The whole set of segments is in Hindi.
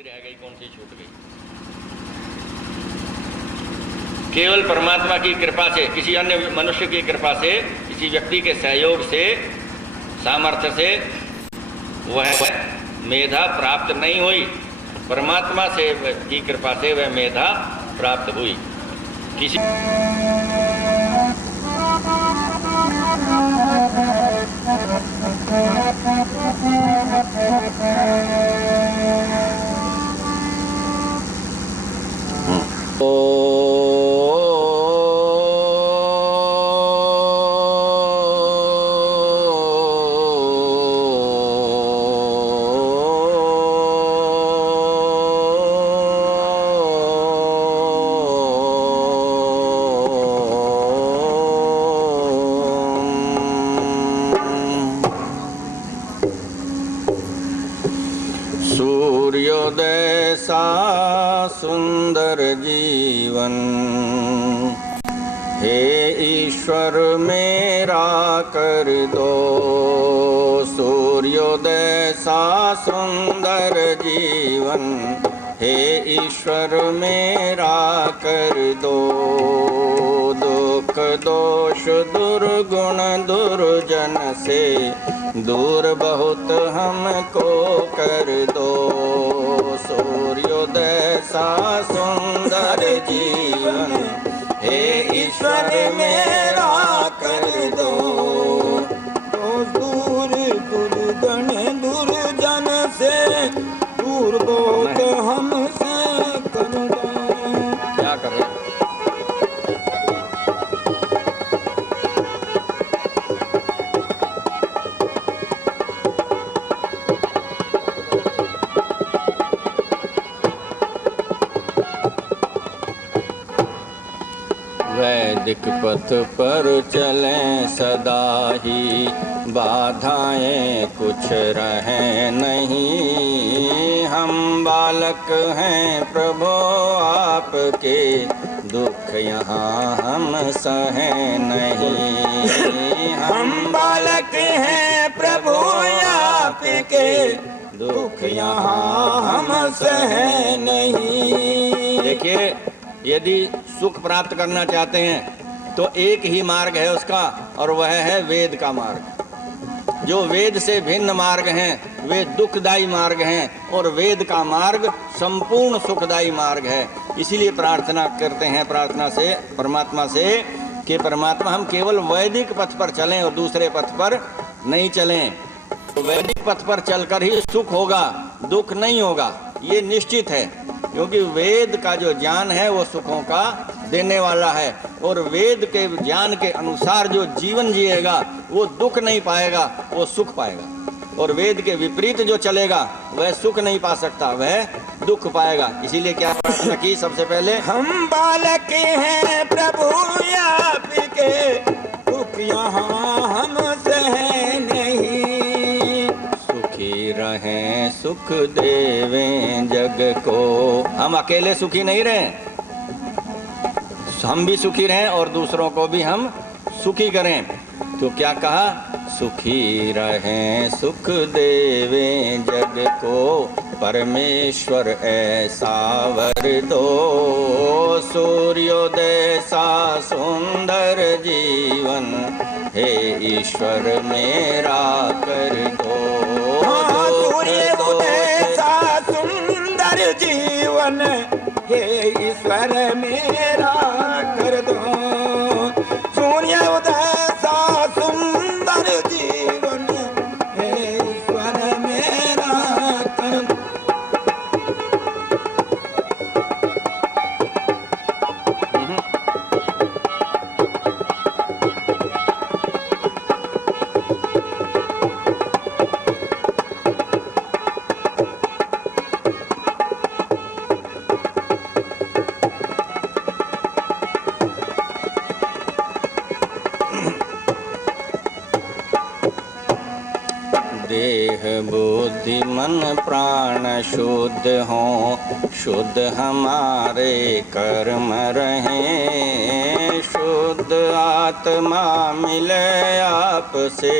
सी रह गई, कौन सी छूट गई। केवल परमात्मा की कृपा से, किसी अन्य मनुष्य की कृपा से, किसी व्यक्ति के सहयोग से, सामर्थ्य से वह मेधा प्राप्त नहीं हुई। परमात्मा से की कृपा से वह मेधा प्राप्त हुई। किसी सूर्योदय सा सुंदर जीवन, हे ईश्वर मेरा कर दो। सूर्योदय सा सुंदर जीवन, हे ईश्वर मेरा कर दो। दुख दोष दुर्गुण दुर्जन से दूर बहुत हमको कर दो। सूर्योदय सा सुंदर जीवन, हे ईश्वर मेरा कर दो। दूर दुर्गुण दुर्जन से दूर बहुत हमसे कर दो। क्या कर रहे? वैदिक पथ पर चलें सदा ही, बाधाएं कुछ रहें नहीं। हम बालक हैं प्रभु आपके, दुख यहाँ हम सहें नहीं। हम बालक हैं प्रभु आपके, दुख यहाँ हम सहें नहीं। देखिए, यदि सुख प्राप्त करना चाहते हैं तो एक ही मार्ग है उसका, और वह है वेद का मार्ग। जो वेद से भिन्न मार्ग हैं वे दुखदायी मार्ग हैं, और वेद का मार्ग संपूर्ण सुखदायी मार्ग है। इसीलिए प्रार्थना करते हैं, प्रार्थना से परमात्मा से, कि परमात्मा हम केवल वैदिक पथ पर चलें और दूसरे पथ पर नहीं चलें। तो वैदिक पथ पर चलकर ही सुख होगा, दुख नहीं होगा, ये निश्चित है। क्योंकि वेद का जो ज्ञान है वो सुखों का देने वाला है, और वेद के ज्ञान के अनुसार जो जीवन जिएगा वो दुख नहीं पाएगा, वो सुख पाएगा। और वेद के विपरीत जो चलेगा वह सुख नहीं पा सकता, वह दुख पाएगा। इसीलिए क्या प्रार्थना की सबसे पहले? हम बालक हैं प्रभु आपके, दुख यहाँ हम सहे नहीं। सुखी रहें सुख देवें जग को। हम अकेले सुखी नहीं रहें, हम भी सुखी रहें और दूसरों को भी हम सुखी करें। तो क्या कहा? सुखी रहें सुख देवें जग को, परमेश्वर ऐसा वर दो। सूर्योदय सा सुंदर जीवन, हे ईश्वर मेरा कर दो। सूर्योदय सा सुंदर जीवन, हे ईश्वर मेरा कर दो। सूर्योदय सा सुंदर जीवन, हे ईश्वर मेरा कर दो। देह बुद्धि मन प्राण शुद्ध हो, शुद्ध हमारे कर्म रहें, शुद्ध आत्मा मिले आपसे,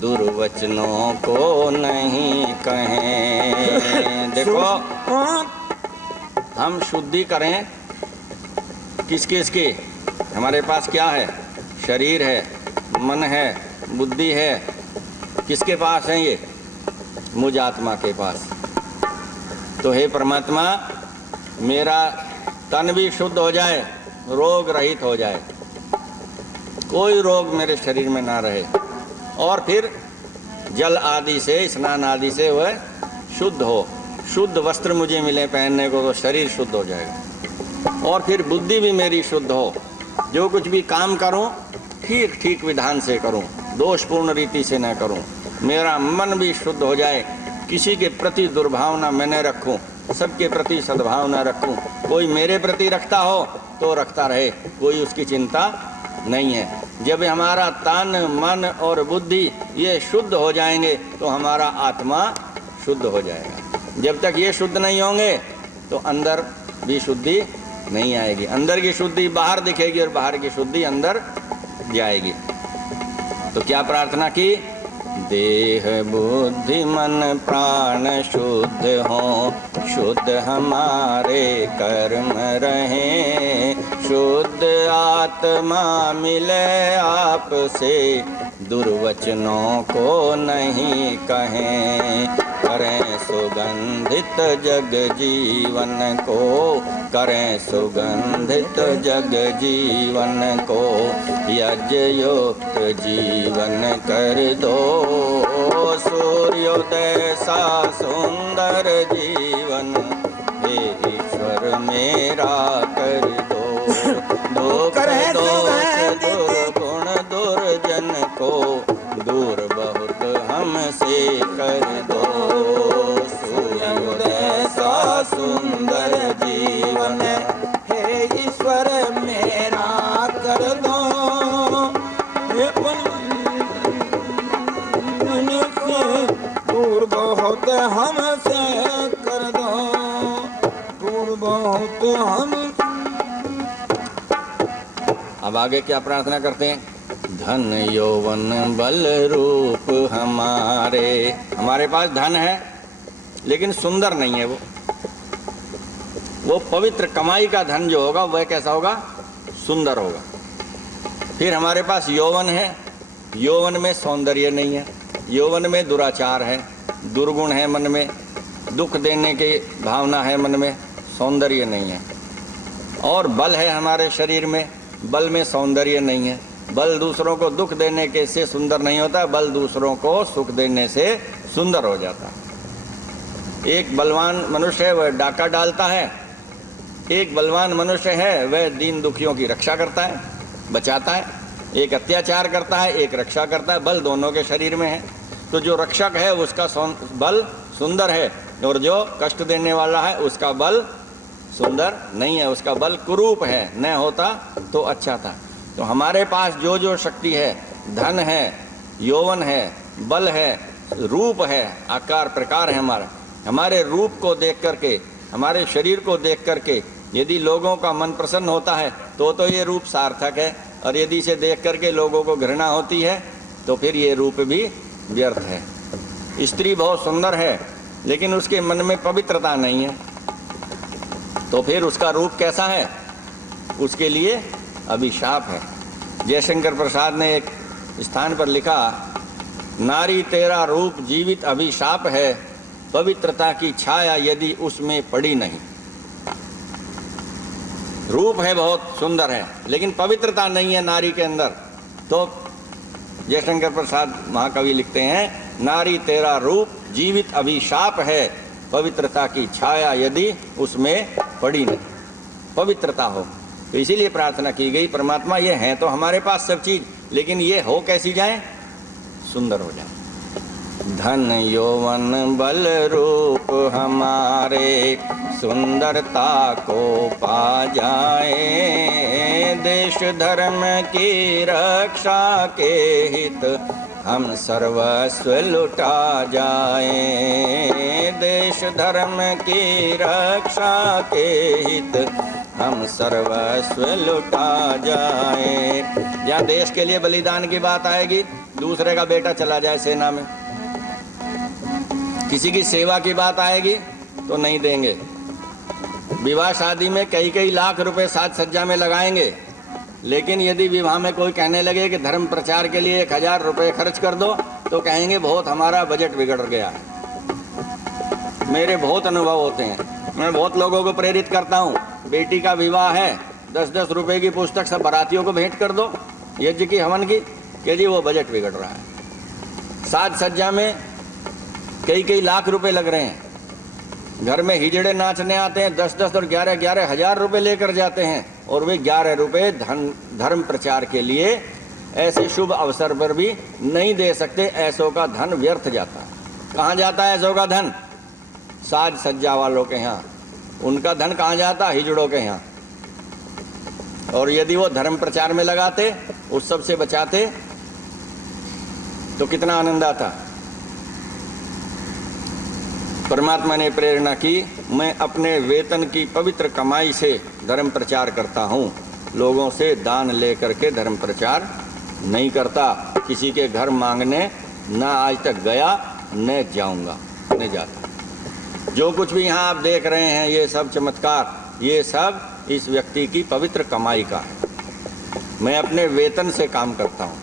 दुर्वचनों को नहीं कहें। देखो हम शुद्धि करें किस किस की? हमारे पास क्या है? शरीर है, मन है, बुद्धि है। किसके पास है ये? मुझ आत्मा के पास। तो हे परमात्मा, मेरा तन भी शुद्ध हो जाए, रोग रहित हो जाए, कोई रोग मेरे शरीर में ना रहे, और फिर जल आदि से, स्नान आदि से वह शुद्ध हो, शुद्ध वस्त्र मुझे मिले पहनने को, तो शरीर शुद्ध हो जाएगा। और फिर बुद्धि भी मेरी शुद्ध हो, जो कुछ भी काम करूं ठीक ठीक विधान से करूं, दोषपूर्ण रीति से न करूं। मेरा मन भी शुद्ध हो जाए, किसी के प्रति दुर्भावना मैं न रखूं, सबके प्रति सद्भावना रखूं। कोई मेरे प्रति रखता हो तो रखता रहे, कोई उसकी चिंता नहीं है। जब हमारा तन मन और बुद्धि ये शुद्ध हो जाएंगे तो हमारा आत्मा शुद्ध हो जाएगा। जब तक ये शुद्ध नहीं होंगे तो अंदर भी शुद्धि नहीं आएगी। अंदर की शुद्धि बाहर दिखेगी और बाहर की शुद्धि अंदर जाएगी। तो क्या प्रार्थना की? देह बुद्धि मन प्राण शुद्ध हो, शुद्ध हमारे कर्म रहें, शुद्ध आत्मा मिले आपसे, दुर्वचनों को नहीं कहें। करें सुगंधित जग जीवन को, करें सुगंधित जग जीवन को, यज्ञयुक्त जीवन कर दो, सूर्योदय सा सुंदर जीवन हे ईश्वर मेरा कर दो। दुख दोष दुर्गुण दुर्जन को, दूर बहुत हमसे कर दो, सूर्योदय सा सुंदर जीवन हे ईश्वर मेरा कर दो। दूर बहुत हमसे कर दो, दूर बहुत हम। अब आगे क्या प्रार्थना करते हैं? धन यौवन बल रूप हमारे पास धन है लेकिन सुंदर नहीं है। वो पवित्र कमाई का धन जो होगा वह कैसा होगा? सुंदर होगा। फिर हमारे पास यौवन है, यौवन में सौंदर्य नहीं है, यौवन में दुराचार है, दुर्गुण है मन में, दुख देने की भावना है मन में, सौंदर्य नहीं है। और बल है हमारे शरीर में, बल में सौंदर्य नहीं है। बल दूसरों को दुख देने के से सुंदर नहीं होता, बल दूसरों को सुख देने से सुंदर हो जाता है। एक बलवान मनुष्य है वह डाका डालता है, एक बलवान मनुष्य है वह दीन दुखियों की रक्षा करता है, बचाता है। एक अत्याचार करता है, एक रक्षा करता है, बल दोनों के शरीर में है। तो जो रक्षक है उसका बल सुंदर है, और जो कष्ट देने वाला है उसका बल सुंदर नहीं है, उसका बल कुरूप है। न होता तो अच्छा था। तो हमारे पास जो जो शक्ति है, धन है, यौवन है, बल है, रूप है, आकार प्रकार है हमारे रूप को देख करके, हमारे शरीर को देख करके यदि लोगों का मन प्रसन्न होता है तो ये रूप सार्थक है, और यदि इसे देख करके लोगों को घृणा होती है तो फिर ये रूप भी व्यर्थ है। स्त्री बहुत सुंदर है लेकिन उसके मन में पवित्रता नहीं है, तो फिर उसका रूप कैसा है? उसके लिए अभिशाप है। जयशंकर प्रसाद ने एक स्थान पर लिखा, नारी तेरा रूप जीवित अभिशाप है, पवित्रता की छाया यदि उसमें पड़ी नहीं। रूप है बहुत सुंदर है लेकिन पवित्रता नहीं है नारी के अंदर। तो जयशंकर प्रसाद महाकवि लिखते हैं, नारी तेरा रूप जीवित अभिशाप है, पवित्रता की छाया यदि उसमें पड़ी नहीं। पवित्रता हो, तो इसीलिए प्रार्थना की गई, परमात्मा ये है तो हमारे पास सब चीज, लेकिन ये हो कैसी जाए? सुंदर हो जाए। धन यौवन बल रूप हमारे, सुंदरता को पा जाए, देश धर्म की रक्षा के हित हम सर्वस्व लुटा जाए। देश धर्म की रक्षा के हित हम सर्वस्व लुटा जाए। जहाँ देश के लिए बलिदान की बात आएगी, दूसरे का बेटा चला जाए सेना में, किसी की सेवा की बात आएगी तो नहीं देंगे। विवाह शादी में कई कई लाख रुपए साज सज्जा में लगाएंगे, लेकिन यदि विवाह में कोई कहने लगे कि धर्म प्रचार के लिए 1000 रुपये खर्च कर दो, तो कहेंगे बहुत हमारा बजट बिगड़ गया है। मेरे बहुत अनुभव होते हैं, मैं बहुत लोगों को प्रेरित करता हूँ। बेटी का विवाह है, 10-10 रुपये की पुस्तक सब बारातियों को भेंट कर दो, यज्ञ की हवन की, कि जी वो बजट बिगड़ रहा है। साज सज्जा में कई कई लाख रुपए लग रहे हैं। घर में हिजड़े नाचने आते हैं, 10-10 और 11-11 हज़ार रुपये लेकर जाते हैं, और वे 11 रुपये धर्म प्रचार के लिए ऐसे शुभ अवसर पर भी नहीं दे सकते। ऐसों का धन व्यर्थ जाता है। कहाँ जाता है ऐसों का धन? साज सज्जा वालों के यहाँ। उनका धन कहाँ जाता? हिजड़ों के यहाँ। और यदि वो धर्म प्रचार में लगाते, उस सब से बचाते, तो कितना आनंद आता। परमात्मा ने प्रेरणा की, मैं अपने वेतन की पवित्र कमाई से धर्म प्रचार करता हूँ, लोगों से दान लेकर के धर्म प्रचार नहीं करता। किसी के घर मांगने न आज तक गया, न जाऊँगा, न जाता। जो कुछ भी यहाँ आप देख रहे हैं, ये सब चमत्कार, ये सब इस व्यक्ति की पवित्र कमाई का है। मैं अपने वेतन से काम करता हूँ,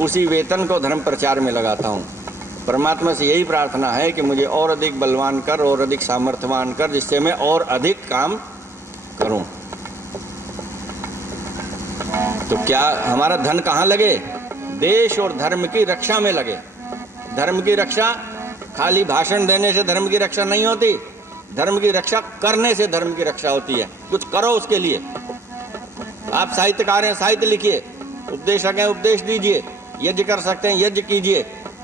उसी वेतन को धर्म प्रचार में लगाता हूँ। परमात्मा से यही प्रार्थना है कि मुझे और अधिक बलवान कर, और अधिक सामर्थ्यवान कर, जिससे मैं और अधिक काम करूं। तो क्या हमारा धन कहाँ लगे? देश और धर्म की रक्षा में लगे। धर्म की रक्षा खाली भाषण देने से धर्म की रक्षा नहीं होती। धर्म की रक्षा करने से धर्म की रक्षा होती है। कुछ करो उसके लिए। आप साहित्यकार हैं, साहित्य लिखिए। उपदेशक हैं, उपदेश दीजिए। यज्ञ कर सकते हैं, यज्ञ कीजिए।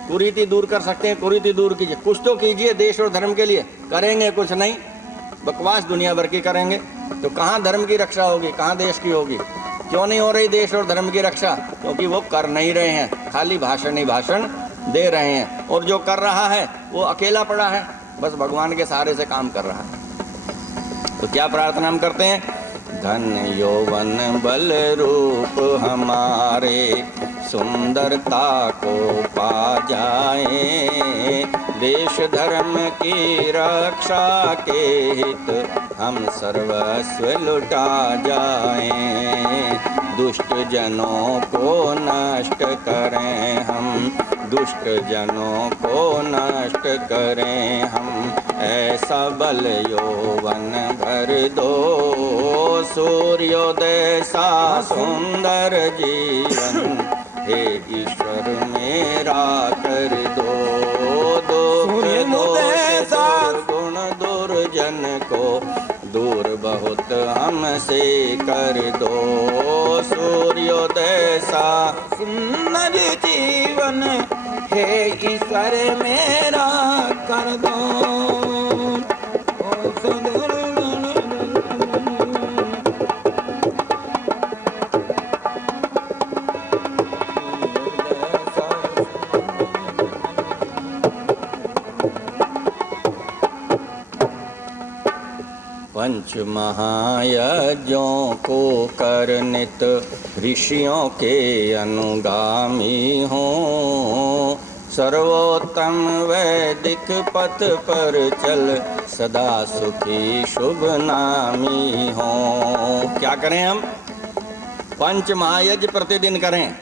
कुरीति दूर कर सकते हैं, कुरीति दूर कीजिए। कुछ तो कीजिए देश और धर्म के लिए। करेंगे कुछ नहीं, बकवास दुनिया भर की करेंगे, तो कहाँ धर्म की रक्षा होगी, कहाँ देश की होगी? क्यों नहीं हो रही देश और धर्म की रक्षा? क्योंकि वो कर नहीं रहे हैं, खाली भाषण ही भाषण दे रहे हैं। और जो कर रहा है वो अकेला पड़ा है, बस भगवान के सहारे से काम कर रहा है। तो क्या प्रार्थना हम करते हैं? धन यौवन बल रूप हमारे, सुंदरता को पा जाए। देश धर्म की रक्षा के हित हम सर्वस्व लुटा जाएं। दुष्ट जनों को नष्ट करें हम, दुष्ट जनों को नष्ट करें हम। ऐसा बल यौवन भर दो, सूर्योदय सा सुंदर जीवन हे ईश्वर मेरा कर दो। गुण दुर्जन को दूर बहुत हमसे कर दो। सूर्योदय सा सुंदर जीवन हे ईश्वर मेरा कर दो। पंच महायज्ञों को कर नित ऋषियों के अनुगामी हों। सर्वोत्तम वैदिक पथ पर चल सदा सुखी शुभ नामी हों। क्या करें हम? पंच महायज्ञ प्रतिदिन करें।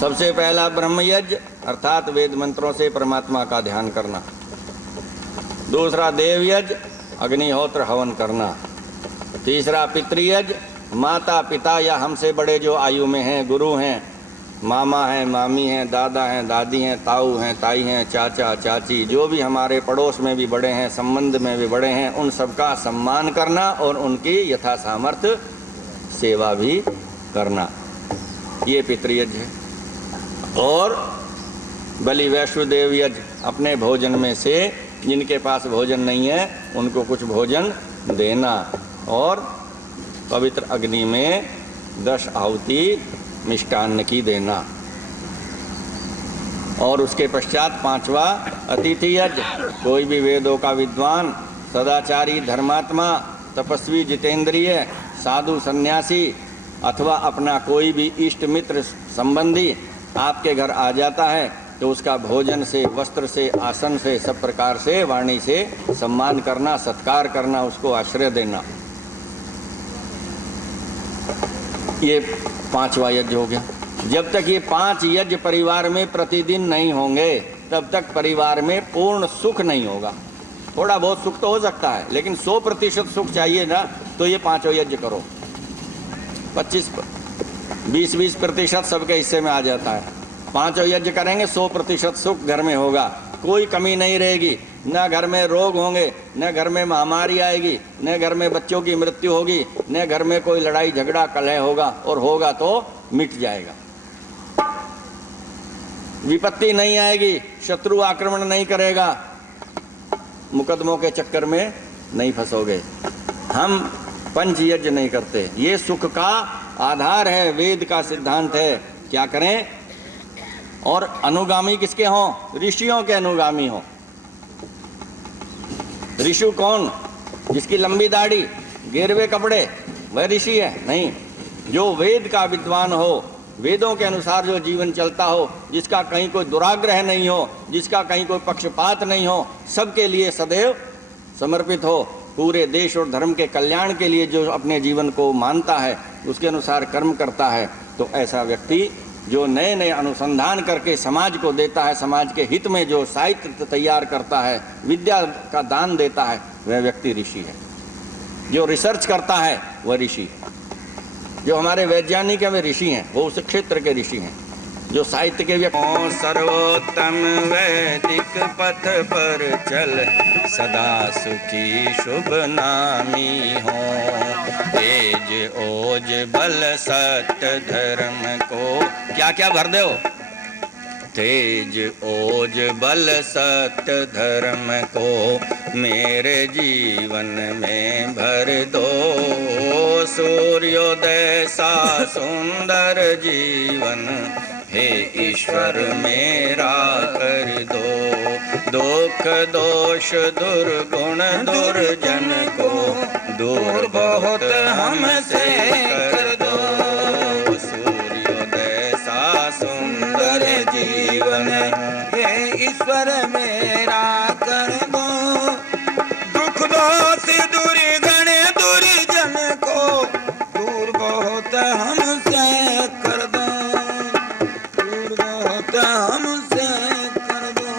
सबसे पहला ब्रह्म यज्ञ अर्थात वेद मंत्रों से परमात्मा का ध्यान करना। दूसरा देव यज्ञ, अग्निहोत्र हवन करना। तीसरा पितृयज्ञ, माता पिता या हमसे बड़े जो आयु में हैं, गुरु हैं, मामा हैं, मामी हैं, दादा हैं, दादी हैं, ताऊ हैं, ताई हैं, चाचा चाची, जो भी हमारे पड़ोस में भी बड़े हैं, संबंध में भी बड़े हैं, उन सबका सम्मान करना और उनकी यथा सामर्थ्य सेवा भी करना, ये पितृयज्ञ है। और बलि वैष्णुदेव यज्ञ, अपने भोजन में से जिनके पास भोजन नहीं है उनको कुछ भोजन देना। और पवित्र अग्नि में 10 आहुति मिष्टान्न की देना। और उसके पश्चात 5वां अतिथि यज्ञ। कोई भी वेदों का विद्वान, सदाचारी, धर्मात्मा, तपस्वी, जितेंद्रिय, साधु, सन्यासी अथवा अपना कोई भी इष्ट मित्र संबंधी आपके घर आ जाता है तो उसका भोजन से, वस्त्र से, आसन से, सब प्रकार से, वाणी से सम्मान करना, सत्कार करना, उसको आश्रय देना। ये 5वां यज्ञ हो गया। जब तक ये 5 यज्ञ परिवार में प्रतिदिन नहीं होंगे तब तक परिवार में पूर्ण सुख नहीं होगा। थोड़ा बहुत सुख तो हो सकता है, लेकिन 100% सुख चाहिए ना, तो ये 5 यज्ञ करो। 20-20% सबके हिस्से में आ जाता है। 5 यज्ञ करेंगे 100% सुख घर में होगा, कोई कमी नहीं रहेगी। न घर में रोग होंगे, न घर में महामारी आएगी, न घर में बच्चों की मृत्यु होगी, न घर में कोई लड़ाई झगड़ा कलह होगा, और होगा तो मिट जाएगा। विपत्ति नहीं आएगी, शत्रु आक्रमण नहीं करेगा, मुकदमों के चक्कर में नहीं फंसोगे। हम पंच यज्ञ नहीं करते, ये सुख का आधार है, वेद का सिद्धांत है। क्या करें? और अनुगामी किसके हों? ऋषियों के अनुगामी हों। ऋषि कौन? जिसकी लंबी दाढ़ी, गेरवे कपड़े, वह ऋषि है? नहीं। जो वेद का विद्वान हो, वेदों के अनुसार जो जीवन चलता हो, जिसका कहीं कोई दुराग्रह नहीं हो, जिसका कहीं कोई पक्षपात नहीं हो, सबके लिए सदैव समर्पित हो, पूरे देश और धर्म के कल्याण के लिए जो अपने जीवन को मानता है, उसके अनुसार कर्म करता है, तो ऐसा व्यक्ति जो नए नए अनुसंधान करके समाज को देता है, समाज के हित में जो साहित्य तैयार करता है, विद्या का दान देता है, वह व्यक्ति ऋषि है। जो रिसर्च करता है वह ऋषि है। जो हमारे वैज्ञानिक हैं वे ऋषि हैं, वो उस क्षेत्र के ऋषि हैं। जो साहित्य के व्यक्ति सर्वोत्तम वैदिक पथ पर चल, सदा सुखी शुभ नामी हो, तेज ओज बल सत्य धर्म को क्या क्या भर दो? तेज ओज बल सत्य धर्म को मेरे जीवन में भर दो, सूर्योदय सा सुंदर जीवन हे ईश्वर मेरा कर दो, दुख दोष दुर्गुण दुर्जन को दूर बहुत हमसे कर दो, सूर्योदय सा सुंदर जीवन हे ईश्वर मेरा कर दो, दुख दोष दुर्गुण दुर्जन को दूर बहुत हमसे कर दो, दूर बहुत हमसे कर दो।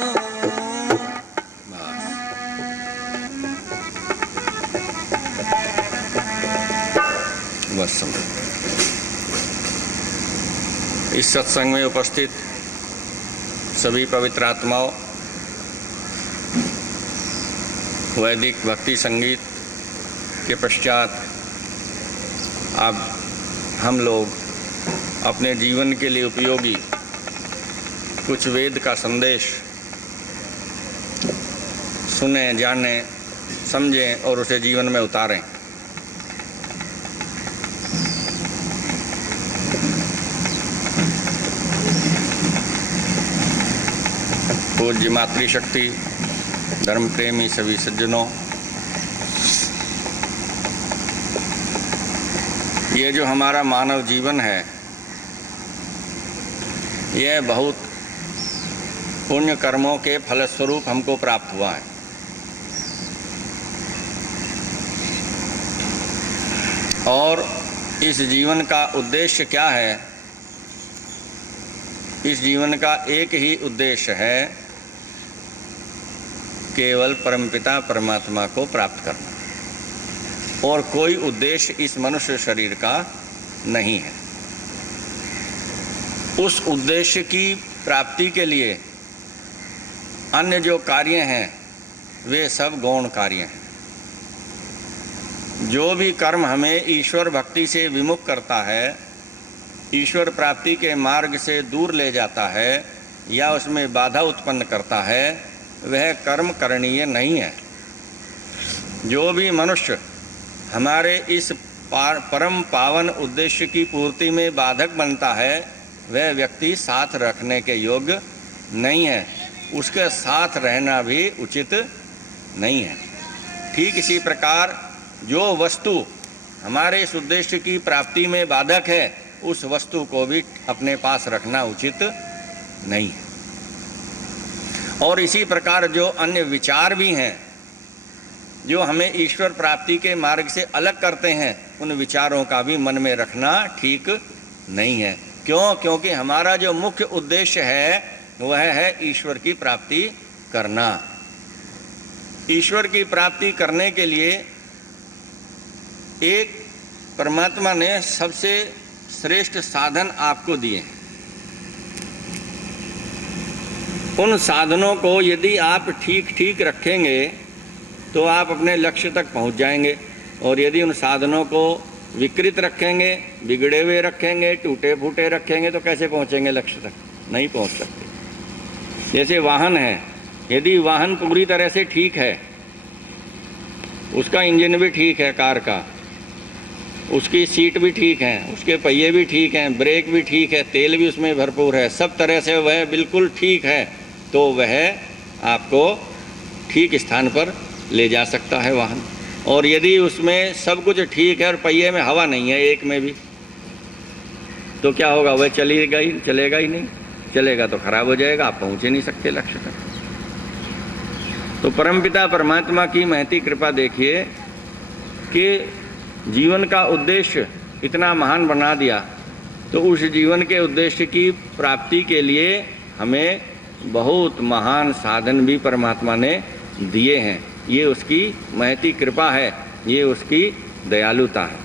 बस इस सत्संग में उपस्थित सभी पवित्र आत्माओं, वैदिक भक्ति संगीत के पश्चात अब हम लोग अपने जीवन के लिए उपयोगी कुछ वेद का संदेश सुने, जाने, समझें और उसे जीवन में उतारें। पूज्य मातृशक्ति, धर्म प्रेमी सभी सज्जनों, ये जो हमारा मानव जीवन है, यह बहुत पुण्य कर्मों के फलस्वरूप हमको प्राप्त हुआ है। और इस जीवन का उद्देश्य क्या है? इस जीवन का एक ही उद्देश्य है, केवल परमपिता परमात्मा को प्राप्त करना, और कोई उद्देश्य इस मनुष्य शरीर का नहीं है। उस उद्देश्य की प्राप्ति के लिए अन्य जो कार्य हैं वे सब गौण कार्य हैं। जो भी कर्म हमें ईश्वर भक्ति से विमुख करता है, ईश्वर प्राप्ति के मार्ग से दूर ले जाता है या उसमें बाधा उत्पन्न करता है, वह कर्म करणीय नहीं है। जो भी मनुष्य हमारे इस परम पावन उद्देश्य की पूर्ति में बाधक बनता है, वह व्यक्ति साथ रखने के योग्य नहीं है, उसके साथ रहना भी उचित नहीं है। ठीक इसी प्रकार जो वस्तु हमारे इस उद्देश्य की प्राप्ति में बाधक है, उस वस्तु को भी अपने पास रखना उचित नहीं है। और इसी प्रकार जो अन्य विचार भी हैं जो हमें ईश्वर प्राप्ति के मार्ग से अलग करते हैं, उन विचारों का भी मन में रखना ठीक नहीं है। क्यों? क्योंकि हमारा जो मुख्य उद्देश्य है वह है ईश्वर की प्राप्ति करना। ईश्वर की प्राप्ति करने के लिए एक परमात्मा ने सबसे श्रेष्ठ साधन आपको दिए हैं। उन साधनों को यदि आप ठीक ठीक रखेंगे तो आप अपने लक्ष्य तक पहुंच जाएंगे, और यदि उन साधनों को विकृत रखेंगे, बिगड़े हुए रखेंगे, टूटे फूटे रखेंगे, तो कैसे पहुंचेंगे लक्ष्य तक? नहीं पहुंच सकते। जैसे वाहन है, यदि वाहन पूरी तरह से ठीक है, उसका इंजन भी ठीक है, कार का, उसकी सीट भी ठीक है, उसके पहिए भी ठीक हैं, ब्रेक भी ठीक है, तेल भी उसमें भरपूर है, सब तरह से वह बिल्कुल ठीक है, तो वह आपको ठीक स्थान पर ले जा सकता है वाहन। और यदि उसमें सब कुछ ठीक है और पहिए में हवा नहीं है एक में भी, तो क्या होगा? वह चलेगा ही नहीं। चलेगा तो खराब हो जाएगा, आप पहुँच ही नहीं सकते लक्ष्य तक। तो परमपिता परमात्मा की महती कृपा देखिए कि जीवन का उद्देश्य इतना महान बना दिया, तो उस जीवन के उद्देश्य की प्राप्ति के लिए हमें बहुत महान साधन भी परमात्मा ने दिए हैं। ये उसकी महती कृपा है, ये उसकी दयालुता है।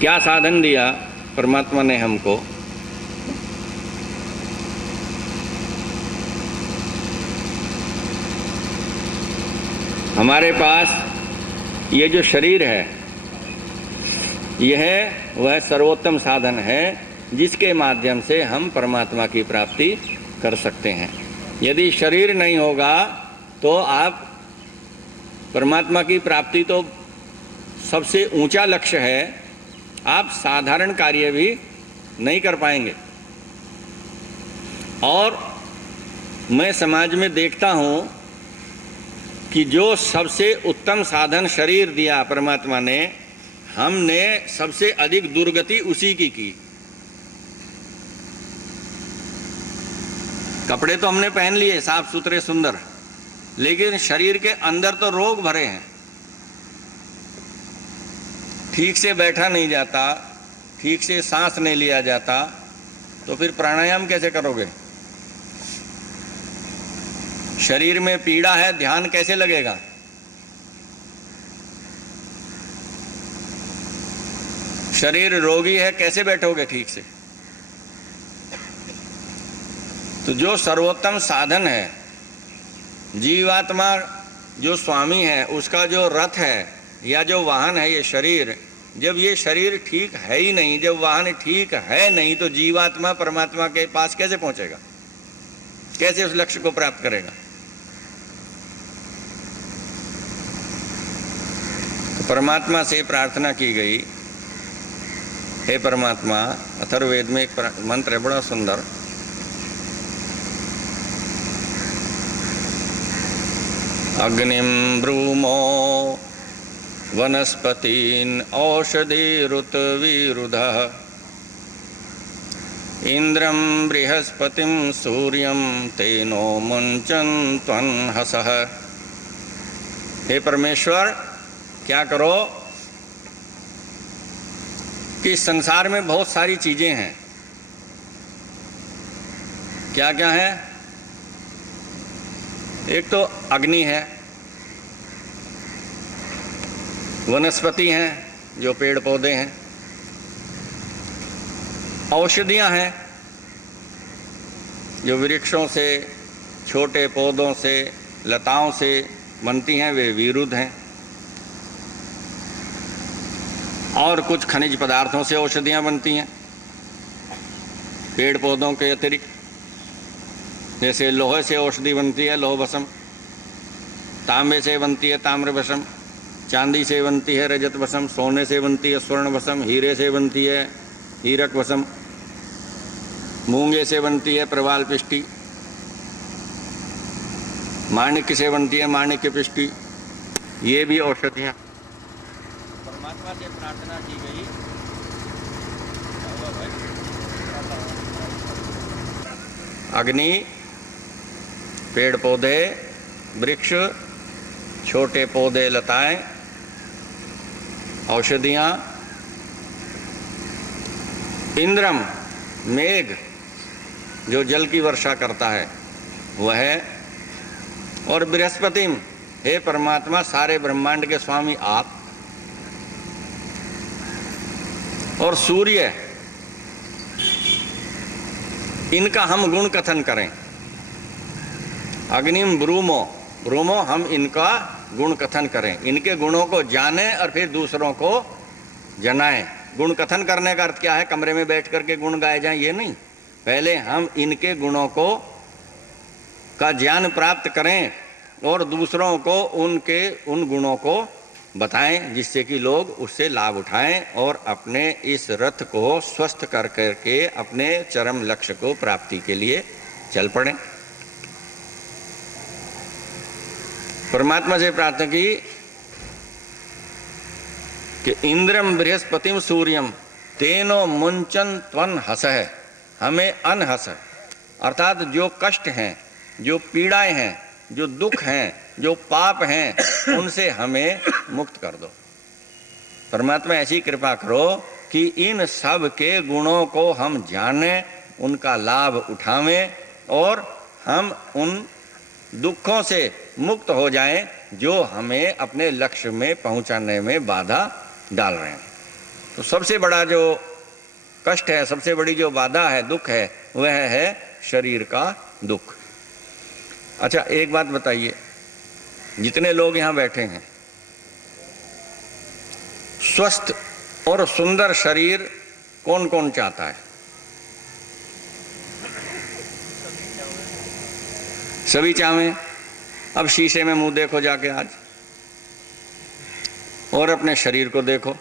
क्या साधन दिया परमात्मा ने हमको? हमारे पास ये जो शरीर है, यह वह सर्वोत्तम साधन है जिसके माध्यम से हम परमात्मा की प्राप्ति कर सकते हैं। यदि शरीर नहीं होगा तो आप परमात्मा की प्राप्ति तो सबसे ऊंचा लक्ष्य है, आप साधारण कार्य भी नहीं कर पाएंगे। और मैं समाज में देखता हूँ कि जो सबसे उत्तम साधन शरीर दिया परमात्मा ने, हमने सबसे अधिक दुर्गति उसी की। कपड़े तो हमने पहन लिए साफ सुथरे सुंदर, लेकिन शरीर के अंदर तो रोग भरे हैं। ठीक से बैठा नहीं जाता, ठीक से सांस नहीं लिया जाता, तो फिर प्राणायाम कैसे करोगे? शरीर में पीड़ा है, ध्यान कैसे लगेगा? शरीर रोगी है, कैसे बैठोगे ठीक से? तो जो सर्वोत्तम साधन है, जीवात्मा जो स्वामी है, उसका जो रथ है या जो वाहन है ये शरीर, जब ये शरीर ठीक है ही नहीं, जब वाहन ठीक है नहीं, तो जीवात्मा परमात्मा के पास कैसे पहुंचेगा? कैसे उस लक्ष्य को प्राप्त करेगा? तो परमात्मा से प्रार्थना की गई, हे परमात्मा, अथर्ववेद में एक मंत्र है बड़ा सुंदर, अग्निम ब्रूमो वनस्पतीन औषधिरुतविरुधः इंद्रम बृहस्पतिम सूर्यम तेनो मुंचन्त्वन्हसः। हे परमेश्वर, क्या करो कि संसार में बहुत सारी चीजें हैं। क्या क्या है? एक तो अग्नि है, वनस्पति हैं जो पेड़ पौधे हैं, औषधियां हैं जो वृक्षों से, छोटे पौधों से, लताओं से बनती हैं, वे विरुद्ध हैं। और कुछ खनिज पदार्थों से औषधियां बनती हैं पेड़ पौधों के अतिरिक्त। जैसे लोहे से औषधि बनती है लोह भस्म, तांबे से बनती है ताम्र भस्म, चांदी से बनती है रजत भस्म, सोने से बनती है स्वर्ण भस्म, हीरे से बनती है हीरक भस्म, मूंगे से बनती है प्रवाल पिष्टि, माणिक्य से बनती है, माणिक्य पिष्टी, ये भी औषधियाँ। परमात्मा से प्रार्थना की गई। अग्नि, पेड़ पौधे, वृक्ष, छोटे पौधे लताएं, औषधियाँ, इंद्रम मेघ जो जल की वर्षा करता है वह, और बृहस्पतिम हे परमात्मा सारे ब्रह्मांड के स्वामी आप, और सूर्य, इनका हम गुण कथन करें। अग्निम ब्रूमो, ब्रूमो हम इनका गुण कथन करें, इनके गुणों को जाने और फिर दूसरों को जनाएं। गुण कथन करने का अर्थ क्या है? कमरे में बैठ करके गुण गाए जाएं, ये नहीं। पहले हम इनके गुणों को का ज्ञान प्राप्त करें और दूसरों को उनके उन गुणों को बताएं, जिससे कि लोग उससे लाभ उठाएं और अपने इस रथ को स्वस्थ कर करके अपने चरम लक्ष्य को प्राप्ति के लिए चल पड़ें। परमात्मा से प्रार्थना की कि इंद्रम बृहस्पतिम सूर्यम तेनो मुंचन त्वन हसह, हमें अनहस, अर्थात जो कष्ट हैं, जो पीड़ाएं हैं, जो दुख हैं, जो पाप हैं, उनसे हमें मुक्त कर दो। परमात्मा ऐसी कृपा करो कि इन सब के गुणों को हम जानें, उनका लाभ उठावें और हम उन दुखों से मुक्त हो जाएं जो हमें अपने लक्ष्य में पहुंचाने में बाधा डाल रहे हैं। तो सबसे बड़ा जो कष्ट है, सबसे बड़ी जो बाधा है, दुख है, वह है शरीर का दुख। अच्छा, एक बात बताइए, जितने लोग यहाँ बैठे हैं, स्वस्थ और सुंदर शरीर कौन कौन चाहता है? सभी चाहें। अब शीशे में मुंह देखो जाके आज और अपने शरीर को देखो,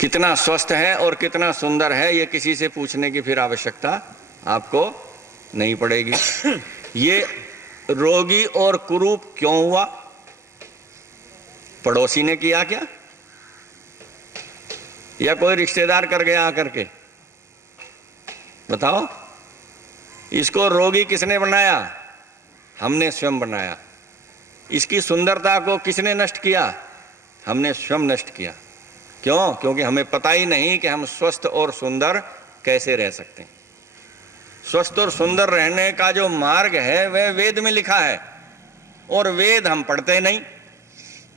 कितना स्वस्थ है और कितना सुंदर है, ये किसी से पूछने की फिर आवश्यकता आपको नहीं पड़ेगी। ये रोगी और कुरूप क्यों हुआ? पड़ोसी ने किया क्या, या कोई रिश्तेदार कर गया आकर के? बताओ, इसको रोगी किसने बनाया? हमने स्वयं बनाया। इसकी सुंदरता को किसने नष्ट किया? हमने स्वयं नष्ट किया। क्यों? क्योंकि हमें पता ही नहीं कि हम स्वस्थ और सुंदर कैसे रह सकते हैं। स्वस्थ और सुंदर रहने का जो मार्ग है वह वेद में लिखा है, और वेद हम पढ़ते नहीं।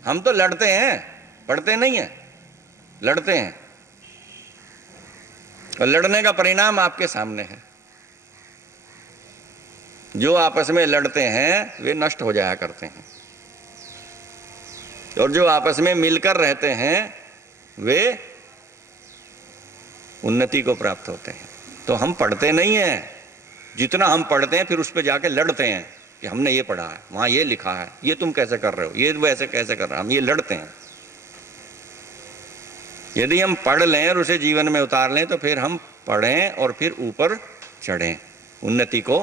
हम तो लड़ते हैं, पढ़ते नहीं है, लड़ते हैं, और लड़ने का परिणाम आपके सामने है। जो आपस में लड़ते हैं वे नष्ट हो जाया करते हैं, और जो आपस में मिलकर रहते हैं वे उन्नति को प्राप्त होते हैं। तो हम पढ़ते नहीं हैं, जितना हम पढ़ते हैं फिर उस पर जाके लड़ते हैं कि हमने ये पढ़ा है, वहां ये लिखा है, ये तुम कैसे कर रहे हो, ये वैसे कैसे कर रहे हो, हम ये लड़ते हैं। यदि हम पढ़ लें और उसे जीवन में उतार लें तो फिर हम पढ़ें और फिर ऊपर चढ़ें, उन्नति को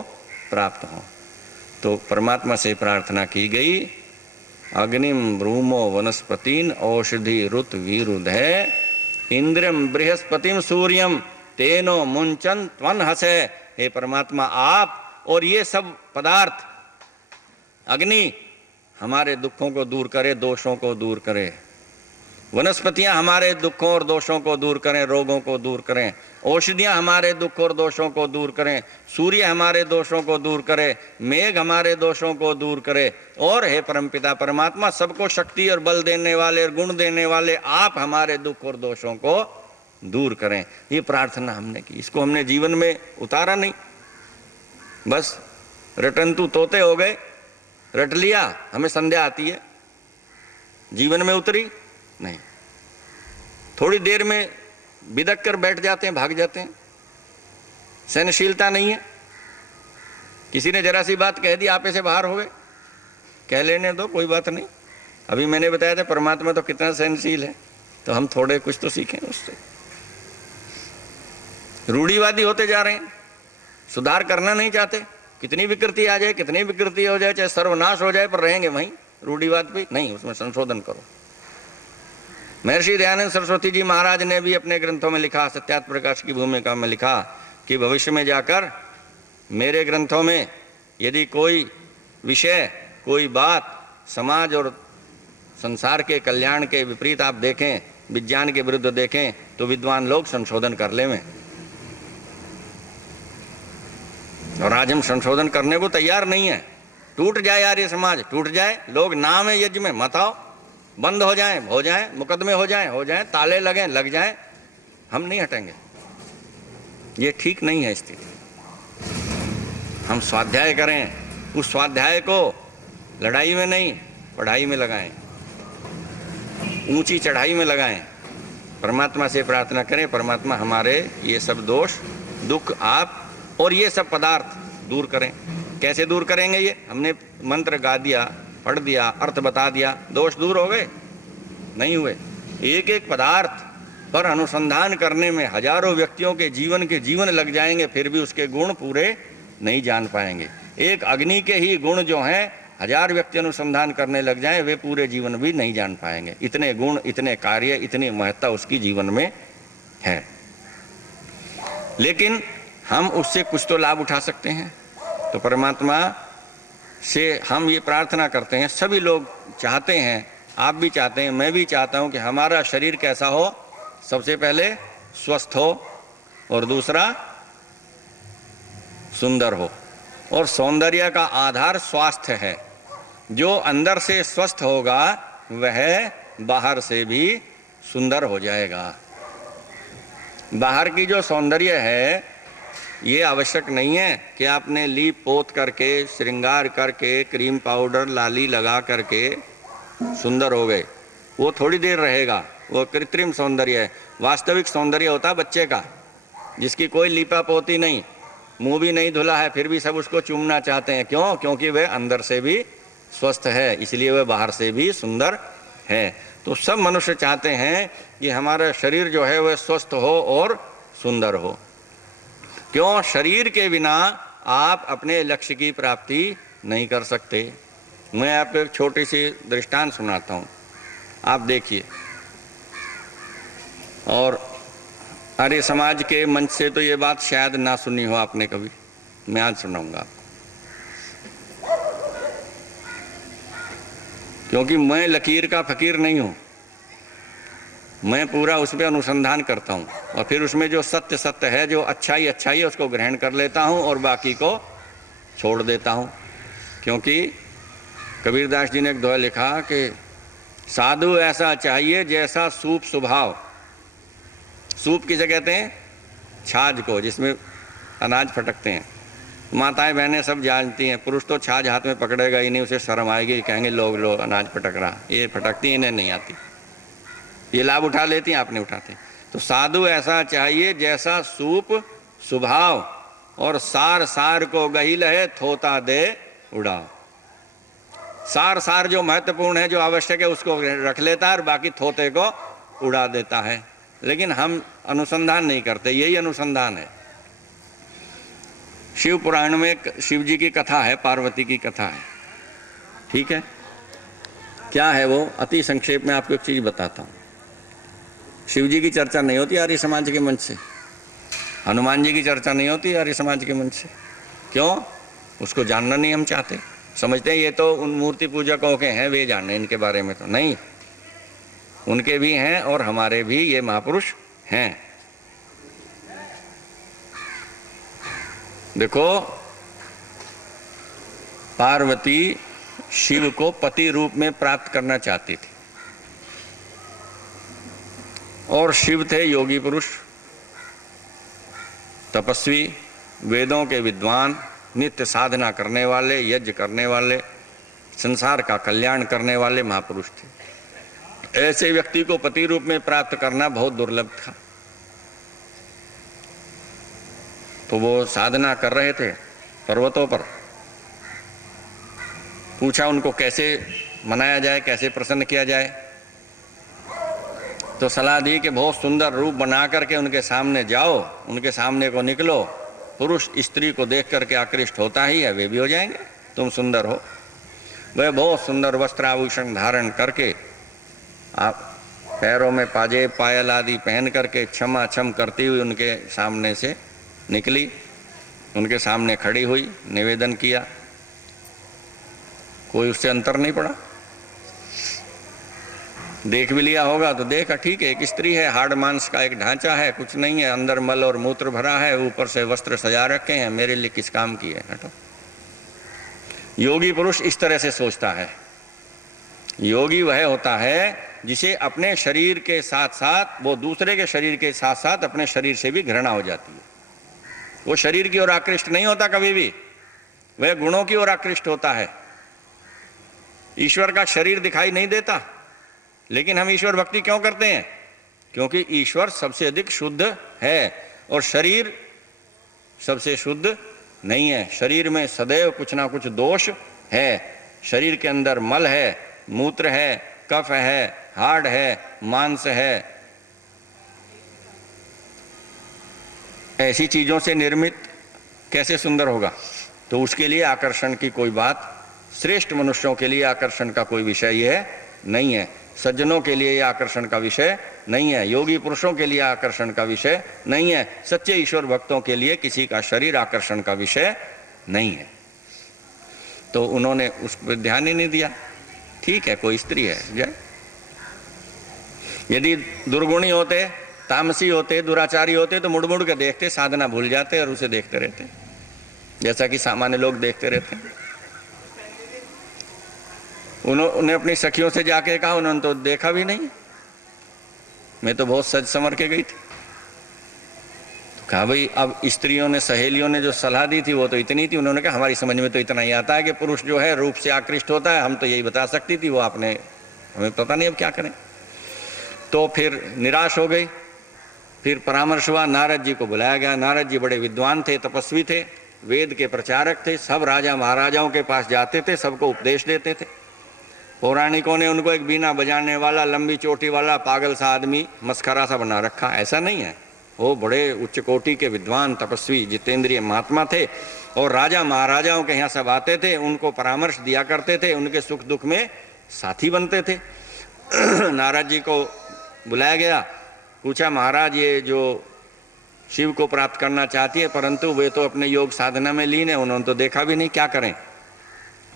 प्राप्त हो। तो परमात्मा से प्रार्थना की गई, अग्निम ब्रूमो वनस्पतिन औषधि रुत वीरुधे इंद्रम बृहस्पतिम सूर्यम तेनो मुंचन त्वन हसे। हे परमात्मा, आप और ये सब पदार्थ, अग्नि हमारे दुखों को दूर करे, दोषों को दूर करे, वनस्पतियां हमारे दुखों और दोषों को दूर करें, रोगों को दूर करें, औषधियां हमारे दुख और दोषों को दूर करें, सूर्य हमारे दोषों को दूर करे, मेघ हमारे दोषों को दूर करे, और हे परमपिता परमात्मा, सबको शक्ति और बल देने वाले और गुण देने वाले आप हमारे दुख और दोषों को दूर करें। ये प्रार्थना हमने की, इसको हमने जीवन में उतारा नहीं, बस रटंतु तोते हो गए, रट लिया, हमें संध्या आती है, जीवन में उतरी नहीं। थोड़ी देर में बिदक कर बैठ जाते हैं, भाग जाते हैं, सहनशीलता नहीं है। किसी ने जरा सी बात कह दी, आपे से बाहर हो गए, कह लेने दो, कोई बात नहीं। अभी मैंने बताया था परमात्मा तो कितना सहनशील है, तो हम थोड़े कुछ तो सीखें उससे। रूढ़िवादी होते जा रहे हैं, सुधार करना नहीं चाहते। कितनी विकृति आ जाए, कितनी विकृति हो जाए, चाहे सर्वनाश हो जाए, पर रहेंगे वहीं रूढ़िवाद पे। नहीं, उसमें संशोधन करो। महर्षि दयानंद सरस्वती जी महाराज ने भी अपने ग्रंथों में लिखा, सत्यार्थ प्रकाश की भूमिका में लिखा कि भविष्य में जाकर मेरे ग्रंथों में यदि कोई विषय, कोई बात समाज और संसार के कल्याण के विपरीत आप देखें, विज्ञान के विरुद्ध देखें, तो विद्वान लोग संशोधन कर लें। और आज हम संशोधन करने को तैयार नहीं है। टूट जाए यार ये समाज, टूट जाए, लोग नाम है यज्ञ में मत आओ, बंद हो जाए, मुकदमे हो जाए, ताले लगें, लग जाए, हम नहीं हटेंगे। ये ठीक नहीं है स्थिति। हम स्वाध्याय करें, उस स्वाध्याय को लड़ाई में नहीं, पढ़ाई में लगाएं, ऊंची चढ़ाई में लगाएं। परमात्मा से प्रार्थना करें, परमात्मा हमारे ये सब दोष, दुख, आप और ये सब पदार्थ दूर करें। कैसे दूर करेंगे? ये हमने मंत्र गा दिया, पढ़ दिया, अर्थ बता दिया, दोष दूर हो गए? नहीं हुए। एक एक पदार्थ पर अनुसंधान करने में हजारों व्यक्तियों के जीवन लग जाएंगे, फिर भी उसके गुण पूरे नहीं जान पाएंगे। एक अग्नि के ही गुण जो हैं, 1000 व्यक्ति अनुसंधान करने लग जाएं, वे पूरे जीवन भी नहीं जान पाएंगे। इतने गुण, इतने कार्य, इतनी महत्ता उसकी जीवन में है। लेकिन हम उससे कुछ तो लाभ उठा सकते हैं। तो परमात्मा से हम ये प्रार्थना करते हैं, सभी लोग चाहते हैं, आप भी चाहते हैं, मैं भी चाहता हूं कि हमारा शरीर कैसा हो? सबसे पहले स्वस्थ हो, और दूसरा सुंदर हो। और सौंदर्य का आधार स्वास्थ्य है। जो अंदर से स्वस्थ होगा वह बाहर से भी सुंदर हो जाएगा। बाहर की जो सौंदर्य है, ये आवश्यक नहीं है कि आपने लीप पोत करके, श्रृंगार करके, क्रीम पाउडर लाली लगा करके सुंदर हो गए। वो थोड़ी देर रहेगा, वो कृत्रिम सौंदर्य है। वास्तविक सौंदर्य होता है बच्चे का, जिसकी कोई लीपा पोती नहीं, मुंह भी नहीं धुला है, फिर भी सब उसको चूमना चाहते हैं। क्यों? क्योंकि वह अंदर से भी स्वस्थ है, इसलिए वह बाहर से भी सुंदर है। तो सब मनुष्य चाहते हैं कि हमारा शरीर जो है वह स्वस्थ हो और सुंदर हो। क्यों? शरीर के बिना आप अपने लक्ष्य की प्राप्ति नहीं कर सकते। मैं आपको एक छोटी सी दृष्टांत सुनाता हूँ, आप देखिए। और आर्य समाज के मंच से तो ये बात शायद ना सुनी हो आपने कभी, मैं आज सुनाऊंगा आपको। क्योंकि मैं लकीर का फकीर नहीं हूं, मैं पूरा उस पर अनुसंधान करता हूं, और फिर उसमें जो सत्य सत्य है, जो अच्छाई अच्छाई है, उसको ग्रहण कर लेता हूं और बाकी को छोड़ देता हूं। क्योंकि कबीरदास जी ने एक दोहा लिखा कि साधु ऐसा चाहिए जैसा सूप स्वभाव। सूप किसे कहते हैं? छाछ को, जिसमें अनाज फटकते हैं। माताएं बहनें सब जानती हैं, पुरुष तो छाछ हाथ में पकड़ेगा ही नहीं, उसे शर्म आएगी, कहेंगे लोग अनाज फटक रहा। ये फटकती, इन्हें नहीं आती, ये लाभ उठा लेती हैं, आप नहीं उठाते। तो साधु ऐसा चाहिए जैसा सूप स्वभाव, और सार सार को गही लहे, थोता दे उड़ाओ। सार सार जो महत्वपूर्ण है, जो आवश्यक है, उसको रख लेता है और बाकी थोते को उड़ा देता है। लेकिन हम अनुसंधान नहीं करते, यही अनुसंधान है। शिव पुराण में शिव जी की कथा है, पार्वती की कथा है, ठीक है? क्या है वो? अति संक्षेप में आपको एक चीज बताता हूँ। शिव जी की चर्चा नहीं होती आर्य समाज के मंच से, हनुमान जी की चर्चा नहीं होती आर्य समाज के मंच से। क्यों? उसको जानना नहीं हम चाहते, समझते हैं ये तो उन मूर्ति पूजकों के हैं, वे जाने इनके बारे में। तो नहीं, उनके भी हैं और हमारे भी ये महापुरुष हैं। देखो, पार्वती शिव को पति रूप में प्राप्त करना चाहती थी, और शिव थे योगी पुरुष, तपस्वी, वेदों के विद्वान, नित्य साधना करने वाले, यज्ञ करने वाले, संसार का कल्याण करने वाले महापुरुष थे। ऐसे व्यक्ति को पति रूप में प्राप्त करना बहुत दुर्लभ था। तो वो साधना कर रहे थे पर्वतों पर। पूछा उनको कैसे मनाया जाए, कैसे प्रसन्न किया जाए। तो सलाह दी कि बहुत सुंदर रूप बना करके उनके सामने जाओ, उनके सामने को निकलो पुरुष स्त्री को देख करके आकृष्ट होता ही है, वे भी हो जाएंगे। तुम सुंदर हो, वह बहुत सुंदर वस्त्र आभूषण धारण करके, आप पैरों में पाजेब पायल आदि पहन करके क्षमा क्षम करती हुई उनके सामने से निकली, उनके सामने खड़ी हुई, निवेदन किया। कोई उससे अंतर नहीं पड़ा। देख भी लिया होगा तो देखा, ठीक है, एक स्त्री है, हाड़ मांस का एक ढांचा है, कुछ नहीं है, अंदर मल और मूत्र भरा है, ऊपर से वस्त्र सजा रखे हैं, मेरे लिए किस काम की है, हटो। योगी पुरुष इस तरह से सोचता है। योगी वह होता है जिसे अपने शरीर के साथ साथ, वो दूसरे के शरीर के साथ साथ अपने शरीर से भी घृणा हो जाती है। वो शरीर की ओर आकृष्ट नहीं होता कभी भी, वह गुणों की ओर आकृष्ट होता है। ईश्वर का शरीर दिखाई नहीं देता, लेकिन हम ईश्वर भक्ति क्यों करते हैं? क्योंकि ईश्वर सबसे अधिक शुद्ध है और शरीर सबसे शुद्ध नहीं है। शरीर में सदैव कुछ ना कुछ दोष है। शरीर के अंदर मल है, मूत्र है, कफ है, हाड़ है, मांस है। ऐसी चीजों से निर्मित कैसे सुंदर होगा? तो उसके लिए आकर्षण की कोई बात, श्रेष्ठ मनुष्यों के लिए आकर्षण का कोई विषय यह नहीं है। सज्जनों के लिए यह आकर्षण का विषय नहीं है। योगी पुरुषों के लिए आकर्षण का विषय नहीं है। सच्चे ईश्वर भक्तों के लिए किसी का शरीर आकर्षण का विषय नहीं है। तो उन्होंने उस पर ध्यान ही नहीं दिया। ठीक है, कोई स्त्री है जय। यदि दुर्गुणी होते, तामसी होते, दुराचारी होते तो मुड़ मुड़ के देखते, साधना भूल जाते और उसे देखते रहते, जैसा कि सामान्य लोग देखते रहते हैं। उन्होंने अपनी सखियों से जाके कहा, उन्होंने तो देखा भी नहीं, मैं तो बहुत सज संवर के गई थी। तो कहा भाई, अब स्त्रियों ने, सहेलियों ने जो सलाह दी थी वो तो इतनी थी। उन्होंने कहा हमारी समझ में तो इतना ही आता है कि पुरुष जो है रूप से आकृष्ट होता है, हम तो यही बता सकती थी, वो आपने, हमें पता नहीं अब क्या करें। तो फिर निराश हो गई। फिर परामर्श हुआ, नारद जी को बुलाया गया। नारद जी बड़े विद्वान थे, तपस्वी थे, वेद के प्रचारक थे, सब राजा महाराजाओं के पास जाते थे, सबको उपदेश देते थे। पौराणिकों ने उनको एक बीना बजाने वाला, लंबी चोटी वाला, पागल सा आदमी, मस्खरा सा बना रखा, ऐसा नहीं है। वो बड़े उच्च कोटि के विद्वान, तपस्वी, जितेंद्रिय महात्मा थे और राजा महाराजाओं के यहाँ सब आते थे, उनको परामर्श दिया करते थे, उनके सुख दुख में साथी बनते थे। नारद जी को बुलाया गया, पूछा महाराज ये जो शिव को प्राप्त करना चाहती है, परंतु वे तो अपने योग साधना में लीन है, उन्होंने तो देखा भी नहीं, क्या करें?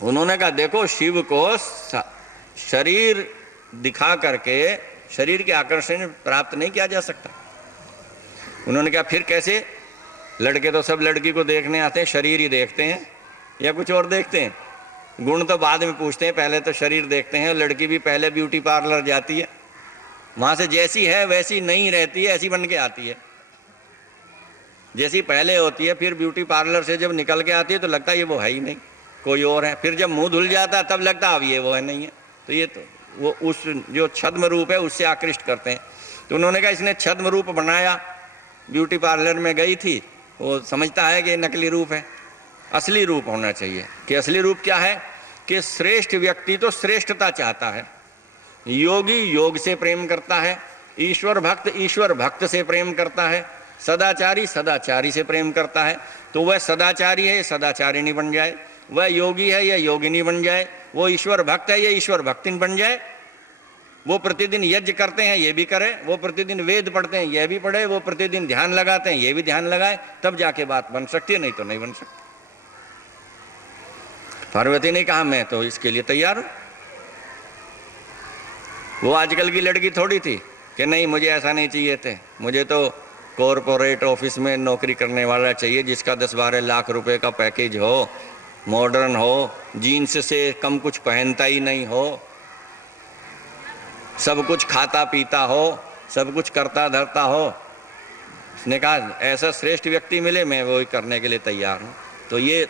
उन्होंने कहा देखो, शिव को शरीर दिखा करके शरीर के आकर्षण प्राप्त नहीं किया जा सकता। उन्होंने कहा फिर कैसे? लड़के तो सब लड़की को देखने आते हैं, शरीर ही देखते हैं या कुछ और देखते हैं? गुण तो बाद में पूछते हैं, पहले तो शरीर देखते हैं। लड़की भी पहले ब्यूटी पार्लर जाती है, वहां से जैसी है वैसी नहीं रहती है, ऐसी बन के आती है। जैसी पहले होती है, फिर ब्यूटी पार्लर से जब निकल के आती है तो लगता है ये वो है ही नहीं, कोई और है। फिर जब मुंह धुल जाता है तब लगता है अब ये वो है नहीं है। तो ये तो वो उस जो छद्म रूप है उससे आकृष्ट करते हैं। तो उन्होंने कहा इसने छद्म रूप बनाया, ब्यूटी पार्लर में गई थी, वो समझता है कि ये नकली रूप है। असली रूप होना चाहिए। कि असली रूप क्या है? कि श्रेष्ठ व्यक्ति तो श्रेष्ठता चाहता है, योगी योग से प्रेम करता है, ईश्वर भक्त से प्रेम करता है, सदाचारी सदाचारी से प्रेम करता है। तो वह सदाचारी है, सदाचारिणी बन जाए, वह योगी है या योगिनी बन जाए, वो ईश्वर भक्त है या ईश्वर भक्तिन बन जाए। वो प्रतिदिन यज्ञ करते हैं, ये भी करे, वो प्रतिदिन वेद पढ़ते हैं, ये भी पढ़े, वो प्रतिदिन ध्यान लगाते हैं, ये भी ध्यान लगाए, तब जाके बात बन सकती है, नहीं तो नहीं बन सकती। पार्वती ने कहा मैं तो इसके लिए तैयार हूं। वो आजकल की लड़की थोड़ी थी कि नहीं मुझे ऐसा नहीं चाहिए थे, मुझे तो कॉरपोरेट ऑफिस में नौकरी करने वाला चाहिए जिसका 10-12 लाख रुपए का पैकेज हो, मॉडर्न हो, जीन्स से कम कुछ पहनता ही नहीं हो, सब कुछ खाता पीता हो, सब कुछ करता धरता हो। उसने कहा ऐसा श्रेष्ठ व्यक्ति मिले मैं वही करने के लिए तैयार हूँ। तो ये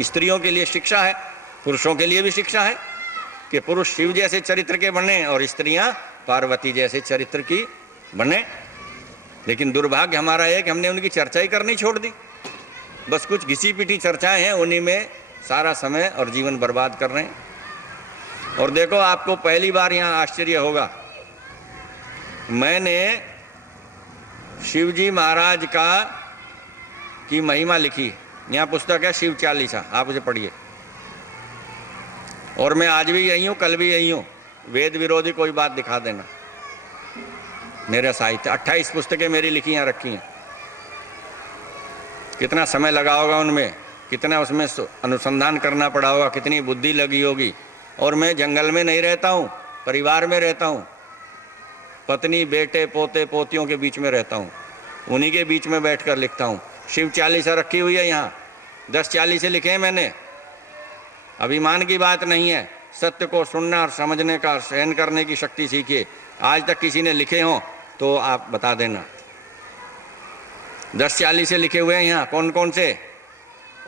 स्त्रियों के लिए शिक्षा है, पुरुषों के लिए भी शिक्षा है कि पुरुष शिव जैसे चरित्र के बने और स्त्रियां पार्वती जैसे चरित्र की बने। लेकिन दुर्भाग्य हमारा है कि हमने उनकी चर्चा ही करनी छोड़ दी। बस कुछ घिसी पिटी चर्चाएं हैं, उन्हीं में सारा समय और जीवन बर्बाद कर रहे हैं। और देखो आपको पहली बार यहाँ आश्चर्य होगा, मैंने शिवजी महाराज का की महिमा लिखी। यहाँ पुस्तक है शिव चालीसा, आप उसे पढ़िए। और मैं आज भी यही हूँ, कल भी यही हूँ। वेद विरोधी कोई बात दिखा देना। मेरा साहित्य 28 पुस्तकें मेरी लिखी यहाँ रखी हैं। कितना समय लगा होगा उनमें, कितना उसमें अनुसंधान करना पड़ा होगा, कितनी बुद्धि लगी होगी। और मैं जंगल में नहीं रहता हूँ, परिवार में रहता हूँ, पत्नी बेटे पोते पोतियों के बीच में रहता हूँ, उन्हीं के बीच में बैठकर लिखता हूँ। शिव चालीसा रखी हुई है यहाँ, 10 चालीसे लिखे हैं मैंने। अभिमान की बात नहीं है, सत्य को सुनना और समझने का, सहन करने की शक्ति सीखिए। आज तक किसी ने लिखे हों तो आप बता देना। 10 चालीसे लिखे हुए हैं यहाँ। कौन कौन से?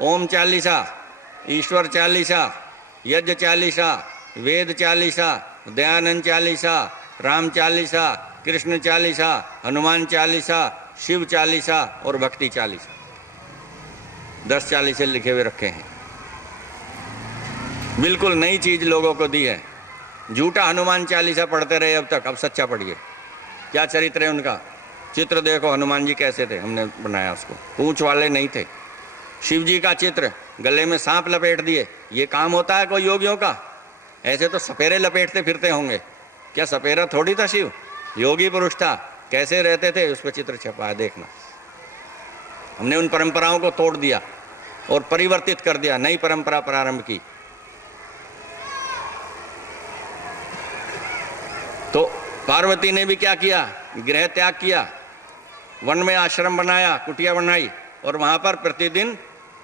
ओम चालीसा, ईश्वर चालीसा, यज्ञ चालीसा, वेद चालीसा, दयानंद चालीसा, राम चालीसा, कृष्ण चालीसा, हनुमान चालीसा, शिव चालीसा और भक्ति चालीसा। 10 चालीसे लिखे हुए रखे हैं। बिल्कुल नई चीज लोगों को दी है। झूठा हनुमान चालीसा पढ़ते रहे अब तक, अब सच्चा पढ़िए। क्या चरित्र है उनका, चित्र देखो। हनुमान जी कैसे थे, हमने बनाया उसको, पूंछ वाले नहीं थे। शिव जी का चित्र, गले में सांप लपेट दिए। ये काम होता है कोई योगियों का? ऐसे तो सपेरे लपेटते फिरते होंगे। क्या सपेरा थोड़ी था शिव? योगी पुरुष था। कैसे रहते थे उस पर चित्र छपा है, देखना। हमने उन परंपराओं को तोड़ दिया और परिवर्तित कर दिया, नई परंपरा प्रारंभ की। तो पार्वती ने भी क्या किया? गृह त्याग किया, वन में आश्रम बनाया, कुटिया बनाई और वहां पर प्रतिदिन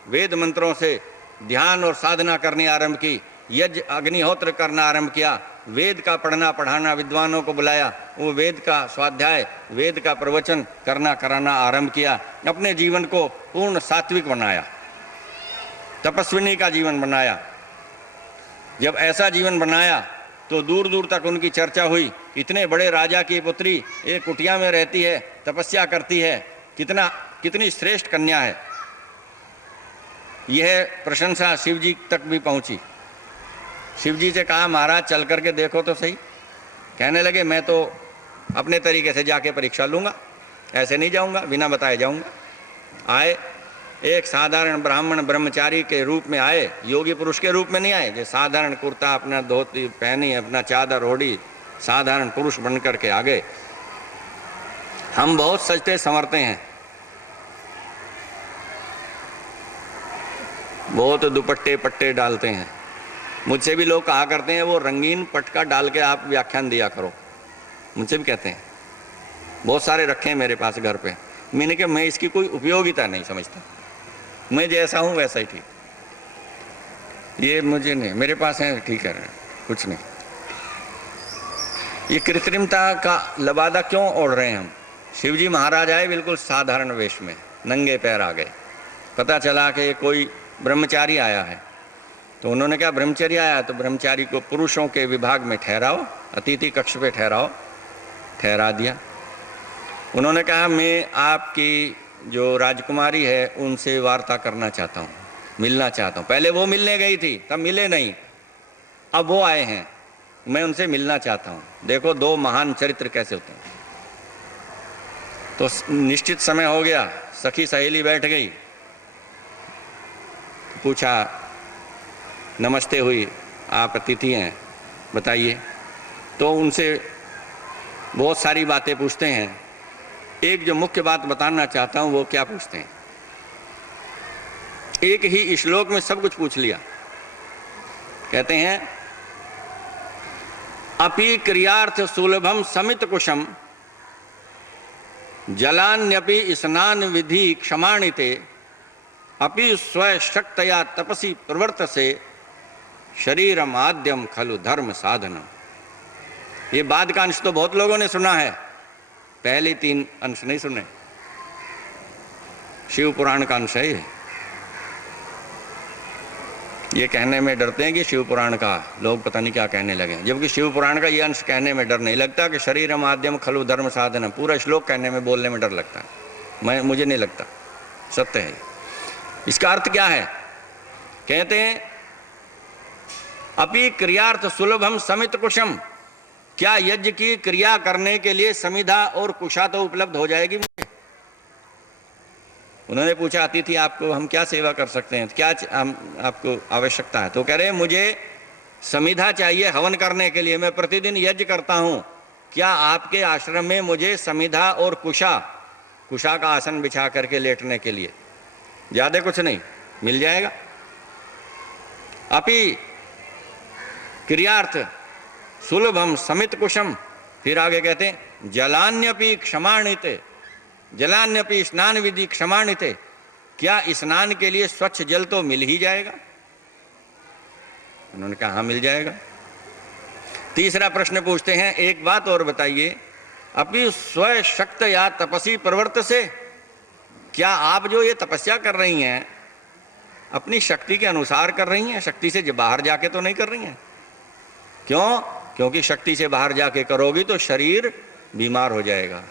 वेद मंत्रों से ध्यान और साधना करनी आरंभ की। यज्ञ अग्निहोत्र करना आरंभ किया। वेद का पढ़ना पढ़ाना, विद्वानों को बुलाया, वो वेद का स्वाध्याय, वेद का प्रवचन करना कराना आरंभ किया। अपने जीवन को पूर्ण सात्विक बनाया, तपस्विनी का जीवन बनाया। जब ऐसा जीवन बनाया तो दूर दूर तक उनकी चर्चा हुई। इतने बड़े राजा की पुत्री एक कुटिया में रहती है, तपस्या करती है, कितनी श्रेष्ठ कन्या है। यह प्रशंसा शिव जी तक भी पहुंची। शिव जी से कहा, महाराज चल करके देखो तो सही। कहने लगे, मैं तो अपने तरीके से जाके परीक्षा लूंगा, ऐसे नहीं जाऊंगा, बिना बताए जाऊंगा। आए, एक साधारण ब्राह्मण ब्रह्मचारी के रूप में आए, योगी पुरुष के रूप में नहीं आए। जो साधारण कुर्ता, अपना धोती पहनी, अपना चादर ओढ़ी, साधारण पुरुष बन करके आ गए। हम बहुत सजते संवरते हैं, बहुत दुपट्टे पट्टे डालते हैं। मुझसे भी लोग कहा करते हैं, वो रंगीन पटका डाल के आप व्याख्यान दिया करो। मुझसे भी कहते हैं, बहुत सारे रखे हैं मेरे पास घर पे। मैंने कहा, मैं इसकी कोई उपयोगिता नहीं समझता, मैं जैसा हूं वैसा ही ठीक। ये मुझे नहीं, मेरे पास है, ठीक है, कुछ नहीं। ये कृत्रिमता का लबादा क्यों ओढ़ रहे हैं हम? शिवजी महाराज आए बिल्कुल साधारण वेश में, नंगे पैर आ गए। पता चला कि कोई ब्रह्मचारी आया है, तो उन्होंने कहा ब्रह्मचारी आया तो ब्रह्मचारी को पुरुषों के विभाग में ठहराओ, अतिथि कक्ष पे ठहराओ। ठहरा दिया। उन्होंने कहा, मैं आपकी जो राजकुमारी है उनसे वार्ता करना चाहता हूँ, मिलना चाहता हूँ। पहले वो मिलने गई थी, तब मिले नहीं, अब वो आए हैं, मैं उनसे मिलना चाहता हूँ। देखो 2 महान चरित्र कैसे होते हैं। तो निश्चित समय हो गया, सखी सहेली बैठ गई, पूछा, नमस्ते हुई, आप अतिथि हैं, बताइए। तो उनसे बहुत सारी बातें पूछते हैं। एक जो मुख्य बात बताना चाहता हूं वो क्या पूछते हैं, एक ही श्लोक में सब कुछ पूछ लिया। कहते हैं, अपि क्रियार्थ सुलभम समित कुशम जलान्यपि स्नान विधि क्षमाणिते अपि स्वशक्तया तपसी प्रवर्तसे शरीरम आद्यम खलु धर्म साधनम। ये बाद का अंश तो बहुत लोगों ने सुना है, पहले 3 अंश नहीं सुने। शिव पुराण का अंश है ये कहने में डरते हैं कि शिव पुराण का लोग पता नहीं क्या कहने लगे, जबकि शिव पुराण का ये अंश कहने में डर नहीं लगता कि शरीर माध्यम खलु धर्म साधन। पूरा श्लोक कहने में, बोलने में डर लगता है। मुझे नहीं लगता, सत्य है। इसका अर्थ क्या है? कहते हैं, अपि क्रियार्थ सुलभम समित कुशम। क्या यज्ञ की क्रिया करने के लिए समिधा और कुशा तो उपलब्ध हो जाएगी मुझे? उन्होंने पूछा, अतिथि आपको हम क्या सेवा कर सकते हैं, क्या आपको आवश्यकता है? तो कह रहे हैं मुझे समिधा चाहिए हवन करने के लिए, मैं प्रतिदिन यज्ञ करता हूँ, क्या आपके आश्रम में मुझे समिधा और कुशा का आसन बिछा करके लेटने के लिए, ज़्यादा कुछ नहीं, मिल जाएगा। अपि क्रियार्थ सुलभम समित कुशम, फिर आगे कहते हैं जलान्यपि क्षमाणिते, जलान्यपि स्नान विधि क्षमाणिते, क्या स्नान के लिए स्वच्छ जल तो मिल ही जाएगा? उन्होंने कहा हाँ मिल जाएगा। तीसरा प्रश्न पूछते हैं, एक बात और बताइए, अपनी स्वशक्त या तपसी प्रवृत्त से, क्या आप जो ये तपस्या कर रही हैं अपनी शक्ति के अनुसार कर रही हैं, शक्ति से बाहर जाके तो नहीं कर रही हैं? क्यों? क्योंकि शक्ति से बाहर जाके करोगी तो शरीर बीमार हो जाएगा।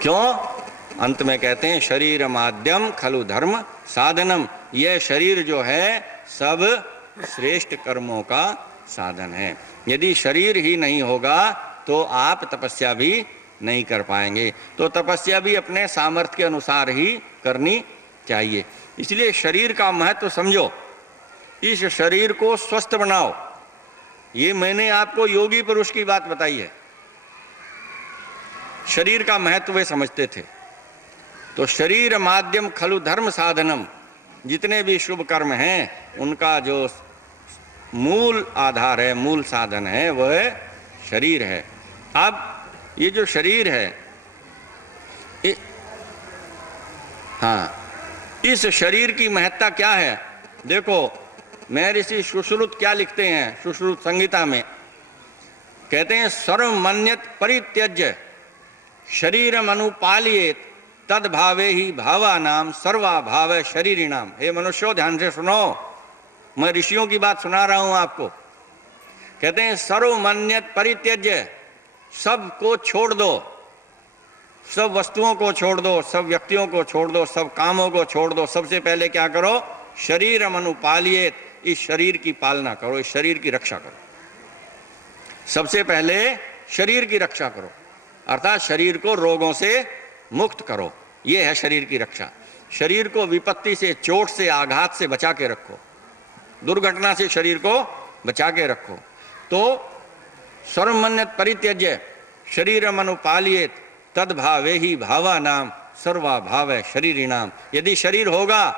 क्यों? अंत में कहते हैं शरीर माध्यम खलु धर्म साधनम, यह शरीर जो है सब श्रेष्ठ कर्मों का साधन है। यदि शरीर ही नहीं होगा तो आप तपस्या भी नहीं कर पाएंगे। तो तपस्या भी अपने सामर्थ्य के अनुसार ही करनी चाहिए। इसलिए शरीर का महत्व समझो, इस शरीर को स्वस्थ बनाओ। ये मैंने आपको योगी पुरुष की बात बताई है, शरीर का महत्व वे समझते थे। तो शरीर माध्यम खलु धर्म साधनम, जितने भी शुभ कर्म हैं उनका जो मूल आधार है, मूल साधन है, वह शरीर है। अब ये जो शरीर है, इस शरीर की महत्ता क्या है? देखो महर्षि सुश्रुत क्या लिखते हैं, सुश्रुत संहिता में कहते हैं सर्वमन्यत परित्यज्य शरीरम अनुपालियेत तद भावे ही भावानाम सर्वा भाव शरीरिणाम। हे मनुष्यों ध्यान से सुनो, मैं ऋषियों की बात सुना रहा हूं आपको। कहते हैं सर्वमन्यत परित्यज्य, सबको छोड़ दो, सब वस्तुओं को छोड़ दो, सब व्यक्तियों को छोड़ दो, सब कामों को छोड़ दो। सबसे पहले क्या करो? शरीरम अनुपालियेत, इस शरीर की पालना करो, इस शरीर की रक्षा करो। सबसे पहले शरीर की रक्षा करो, अर्थात शरीर को रोगों से मुक्त करो, यह है शरीर की रक्षा। शरीर को विपत्ति से, चोट से, आघात से बचा के रखो, दुर्घटना से शरीर को बचा के रखो। तो सर्वमन्यत परित्यज्य शरीरम अनुपालियेत तद्भावे ही भावा नाम सर्वा भाव शरीरिणाम। यदि शरीर होगा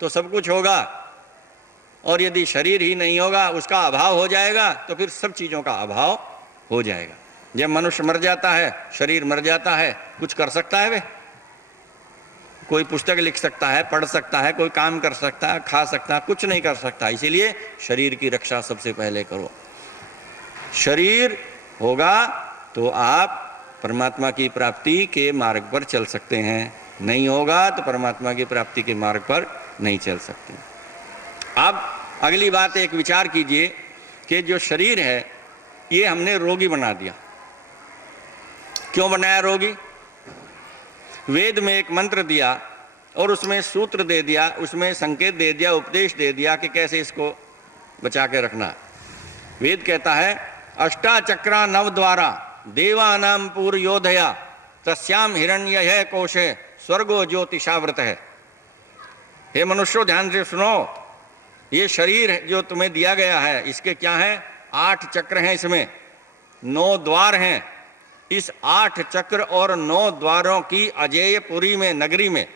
तो सब कुछ होगा, और यदि शरीर ही नहीं होगा, उसका अभाव हो जाएगा, तो फिर सब चीज़ों का अभाव हो जाएगा। जब मनुष्य मर जाता है, शरीर मर जाता है, कुछ कर सकता है वे? कोई पुस्तक लिख सकता है, पढ़ सकता है, कोई काम कर सकता है, खा सकता है, कुछ नहीं कर सकता। इसीलिए शरीर की रक्षा सबसे पहले करो। शरीर होगा तो आप परमात्मा की प्राप्ति के मार्ग पर चल सकते हैं, नहीं होगा तो परमात्मा की प्राप्ति के मार्ग पर नहीं चल सकते। अब अगली बात, एक विचार कीजिए कि जो शरीर है ये हमने रोगी बना दिया। क्यों बनाया रोगी? वेद में एक मंत्र दिया और उसमें सूत्र दे दिया, उसमें संकेत दे दिया, उपदेश दे दिया कि कैसे इसको बचा के रखना। वेद कहता है अष्टाचक्रा नवद्वारा देवानाम पूर्योधया तस्याम हिरण्यः कोशे स्वर्गो ज्योतिषावृत है। हे मनुष्यों ध्यान से सुनो, ये शरीर जो तुम्हें दिया गया है, इसके क्या है? 8 चक्र हैं, इसमें 9 द्वार हैं। इस 8 चक्र और 9 द्वारों की अजेयपुरी में, नगरी में,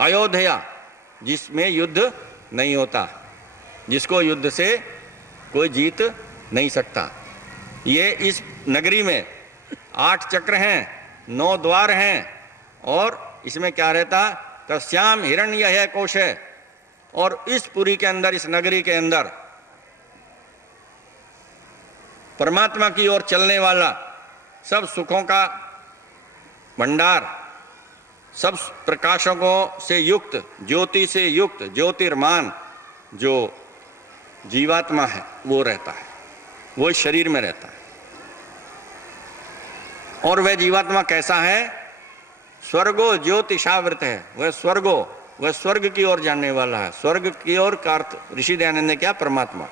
अयोध्या, जिसमें युद्ध नहीं होता, जिसको युद्ध से कोई जीत नहीं सकता, ये इस नगरी में 8 चक्र हैं, 9 द्वार हैं, और इसमें क्या रहता? तस्याम हिरण्यः कोशे। और इस पुरी के अंदर, इस नगरी के अंदर परमात्मा की ओर चलने वाला सब सुखों का भंडार, सब प्रकाशकों से युक्त, ज्योति से युक्त, ज्योतिर्मान जो जीवात्मा है वो रहता है, वो इस शरीर में रहता है। और वह जीवात्मा कैसा है? स्वर्गो ज्योतिषावृत है। वह स्वर्ग की ओर जाने वाला है। स्वर्ग की ओर का अर्थ ऋषि दयानंद ने क्या? परमात्मा।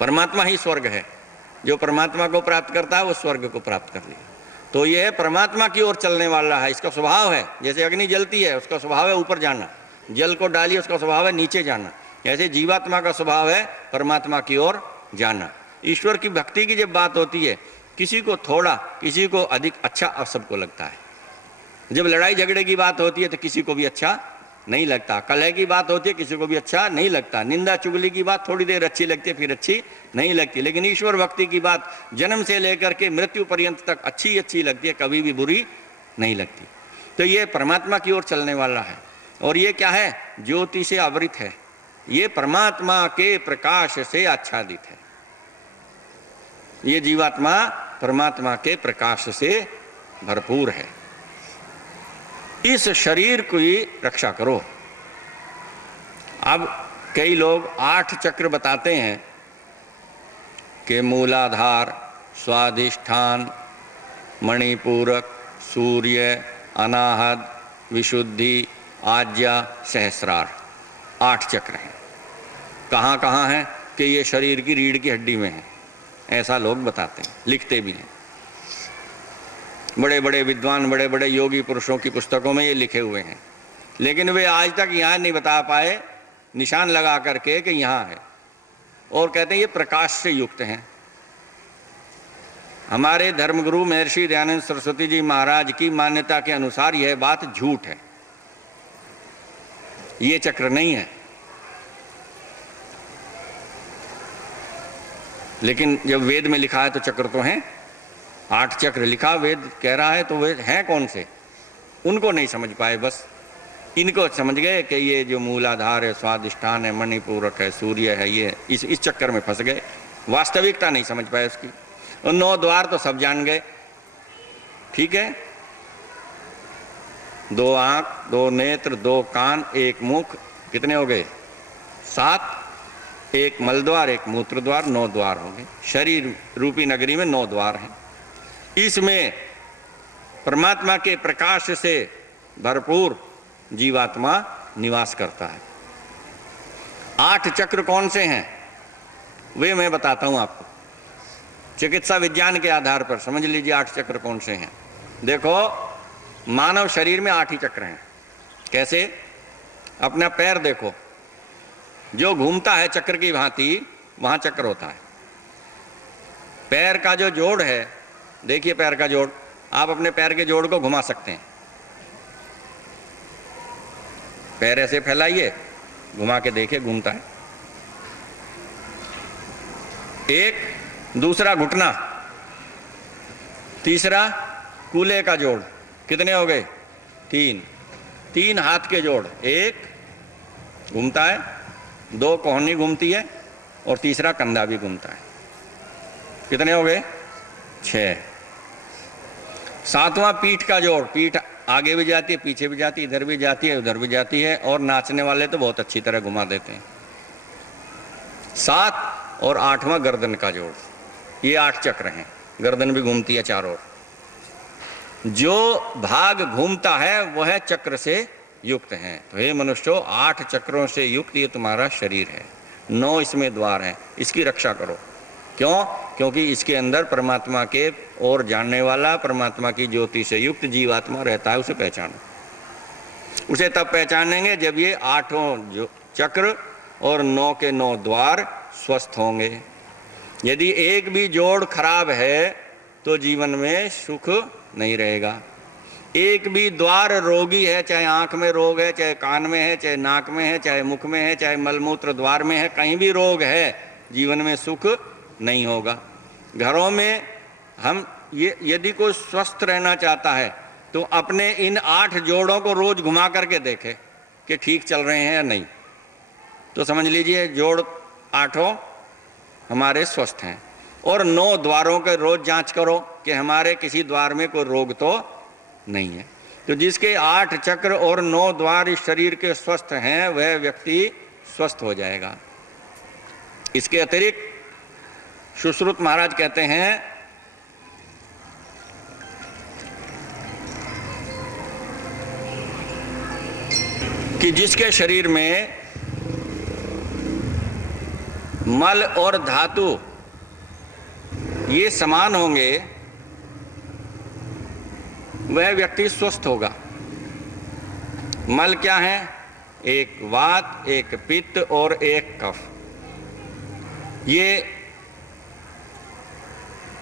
परमात्मा ही स्वर्ग है। जो परमात्मा को प्राप्त करता है वो स्वर्ग को प्राप्त कर लिया। तो यह परमात्मा की ओर चलने वाला है, इसका स्वभाव है। जैसे अग्नि जलती है, उसका स्वभाव है ऊपर जाना, जल को डालिए, उसका स्वभाव है नीचे जाना। ऐसे जीवात्मा का स्वभाव है परमात्मा की ओर जाना। ईश्वर की भक्ति की जब बात होती है, किसी को थोड़ा, किसी को अधिक अच्छा सबको लगता है। जब लड़ाई झगड़े की बात होती है तो किसी को भी अच्छा नहीं लगता। कलह की बात होती है, किसी को भी अच्छा नहीं लगता। निंदा चुगली की बात थोड़ी देर अच्छी लगती है, फिर अच्छी नहीं लगती। लेकिन ईश्वर भक्ति की बात जन्म से लेकर के मृत्यु पर्यंत तक अच्छी लगती है, कभी भी बुरी नहीं लगती। तो ये परमात्मा की ओर चलने वाला है। और ये क्या है? ज्योति से आवृत है, ये परमात्मा के प्रकाश से आच्छादित है। ये जीवात्मा परमात्मा के प्रकाश से भरपूर है। इस शरीर की रक्षा करो। अब कई लोग 8 चक्र बताते हैं कि मूलाधार, स्वाधिष्ठान, मणिपूरक, सूर्य, अनाहत, विशुद्धि, आज्ञा, सहस्रार, 8 चक्र हैं। कहाँ कहाँ हैं? कि ये शरीर की रीढ़ की हड्डी में है, ऐसा लोग बताते हैं, लिखते भी हैं। बड़े बड़े विद्वान, बड़े बड़े योगी पुरुषों की पुस्तकों में ये लिखे हुए हैं, लेकिन वे आज तक यहाँ नहीं बता पाए निशान लगा करके कि यहाँ है। और कहते हैं ये प्रकाश से युक्त हैं। हमारे धर्मगुरु महर्षि दयानंद सरस्वती जी महाराज की मान्यता के अनुसार यह बात झूठ है, ये चक्र नहीं है। लेकिन जब वेद में लिखा है तो चक्र तो हैं, 8 चक्र लिखा, वेद कह रहा है, तो वे हैं कौन से? उनको नहीं समझ पाए, बस इनको समझ गए कि ये जो मूलाधार है, स्वाधिष्ठान है, मणिपूरक है, सूर्य है, ये इस चक्कर में फंस गए। वास्तविकता नहीं समझ पाए उसकी। और 9 द्वार तो सब जान गए, ठीक है, 2 आंख, 2 नेत्र, 2 कान, 1 मुख, कितने हो गए? 7। 1 मल द्वार, 1 मूत्र द्वार, 9 द्वार हो गए। शरीर रूपी नगरी में 9 द्वार हैं। इसमें परमात्मा के प्रकाश से भरपूर जीवात्मा निवास करता है। 8 चक्र कौन से हैं वे मैं बताता हूं आपको। चिकित्सा विज्ञान के आधार पर समझ लीजिए 8 चक्र कौन से हैं। देखो, मानव शरीर में 8 ही चक्र हैं। कैसे? अपना पैर देखो, जो घूमता है चक्र की भांति, वहां चक्र होता है। पैर का जो जोड़ है, देखिए पैर का जोड़, आप अपने पैर के जोड़ को घुमा सकते हैं। पैर ऐसे फैलाइए, घुमा के देखिए, घूमता है। एक, दूसरा घुटना, तीसरा कूल्हे का जोड़, कितने हो गए? 3 हाथ के जोड़, एक घूमता है, 2 कोहनी घूमती है, और तीसरा कंधा भी घूमता है। कितने हो गए? 6। 7वां पीठ का जोड़, पीठ आगे भी जाती है, पीछे भी जाती है, इधर भी जाती है, उधर भी जाती है, और नाचने वाले तो बहुत अच्छी तरह घुमा देते हैं। 7 और 8वां गर्दन का जोड़, ये 8 चक्र हैं। गर्दन भी घूमती है चारों ओर। जो भाग घूमता है वह चक्र से युक्त है। तो हे मनुष्यों, 8 चक्रों से युक्त ये तुम्हारा शरीर है। 9 इसमें द्वार हैं, इसकी रक्षा करो। क्यों? क्योंकि इसके अंदर परमात्मा के और जानने वाला, परमात्मा की ज्योति से युक्त जीवात्मा रहता है। उसे पहचानो। उसे तब पहचानेंगे जब ये 8 चक्र और 9 के 9 द्वार स्वस्थ होंगे। यदि एक भी जोड़ खराब है तो जीवन में सुख नहीं रहेगा। एक भी द्वार रोगी है, चाहे आंख में रोग है, चाहे कान में है, चाहे नाक में है, चाहे मुख में है, चाहे मलमूत्र द्वार में है, कहीं भी रोग है, जीवन में सुख नहीं होगा। घरों में हम ये यदि कोई स्वस्थ रहना चाहता है तो अपने इन 8 जोड़ों को रोज घुमा करके देखे कि ठीक चल रहे हैं या नहीं। तो समझ लीजिए जोड़ 8 हमारे स्वस्थ हैं। और 9 द्वारों के रोज जांच करो कि हमारे किसी द्वार में कोई रोग तो नहीं है। तो जिसके 8 चक्र और 9 द्वार इस शरीर के स्वस्थ हैं, वह व्यक्ति स्वस्थ हो जाएगा। इसके अतिरिक्त सुश्रुत महाराज कहते हैं कि जिसके शरीर में मल और धातु ये समान होंगे, वह व्यक्ति स्वस्थ होगा। मल क्या है? एक वात, एक पित्त और एक कफ। ये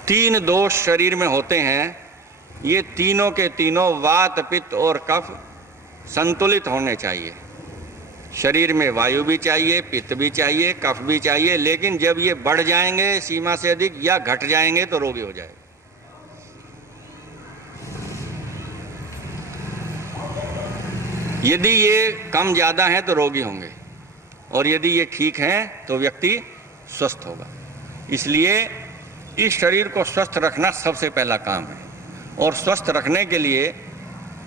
3 दोष शरीर में होते हैं। ये तीनों के तीनों वात, पित्त और कफ संतुलित होने चाहिए। शरीर में वायु भी चाहिए, पित्त भी चाहिए, कफ भी चाहिए, लेकिन जब ये बढ़ जाएंगे सीमा से अधिक या घट जाएंगे तो रोगी हो जाएगा। यदि ये कम ज्यादा है तो रोगी होंगे, और यदि ये ठीक हैं तो व्यक्ति स्वस्थ होगा। इसलिए इस शरीर को स्वस्थ रखना सबसे पहला काम है। और स्वस्थ रखने के लिए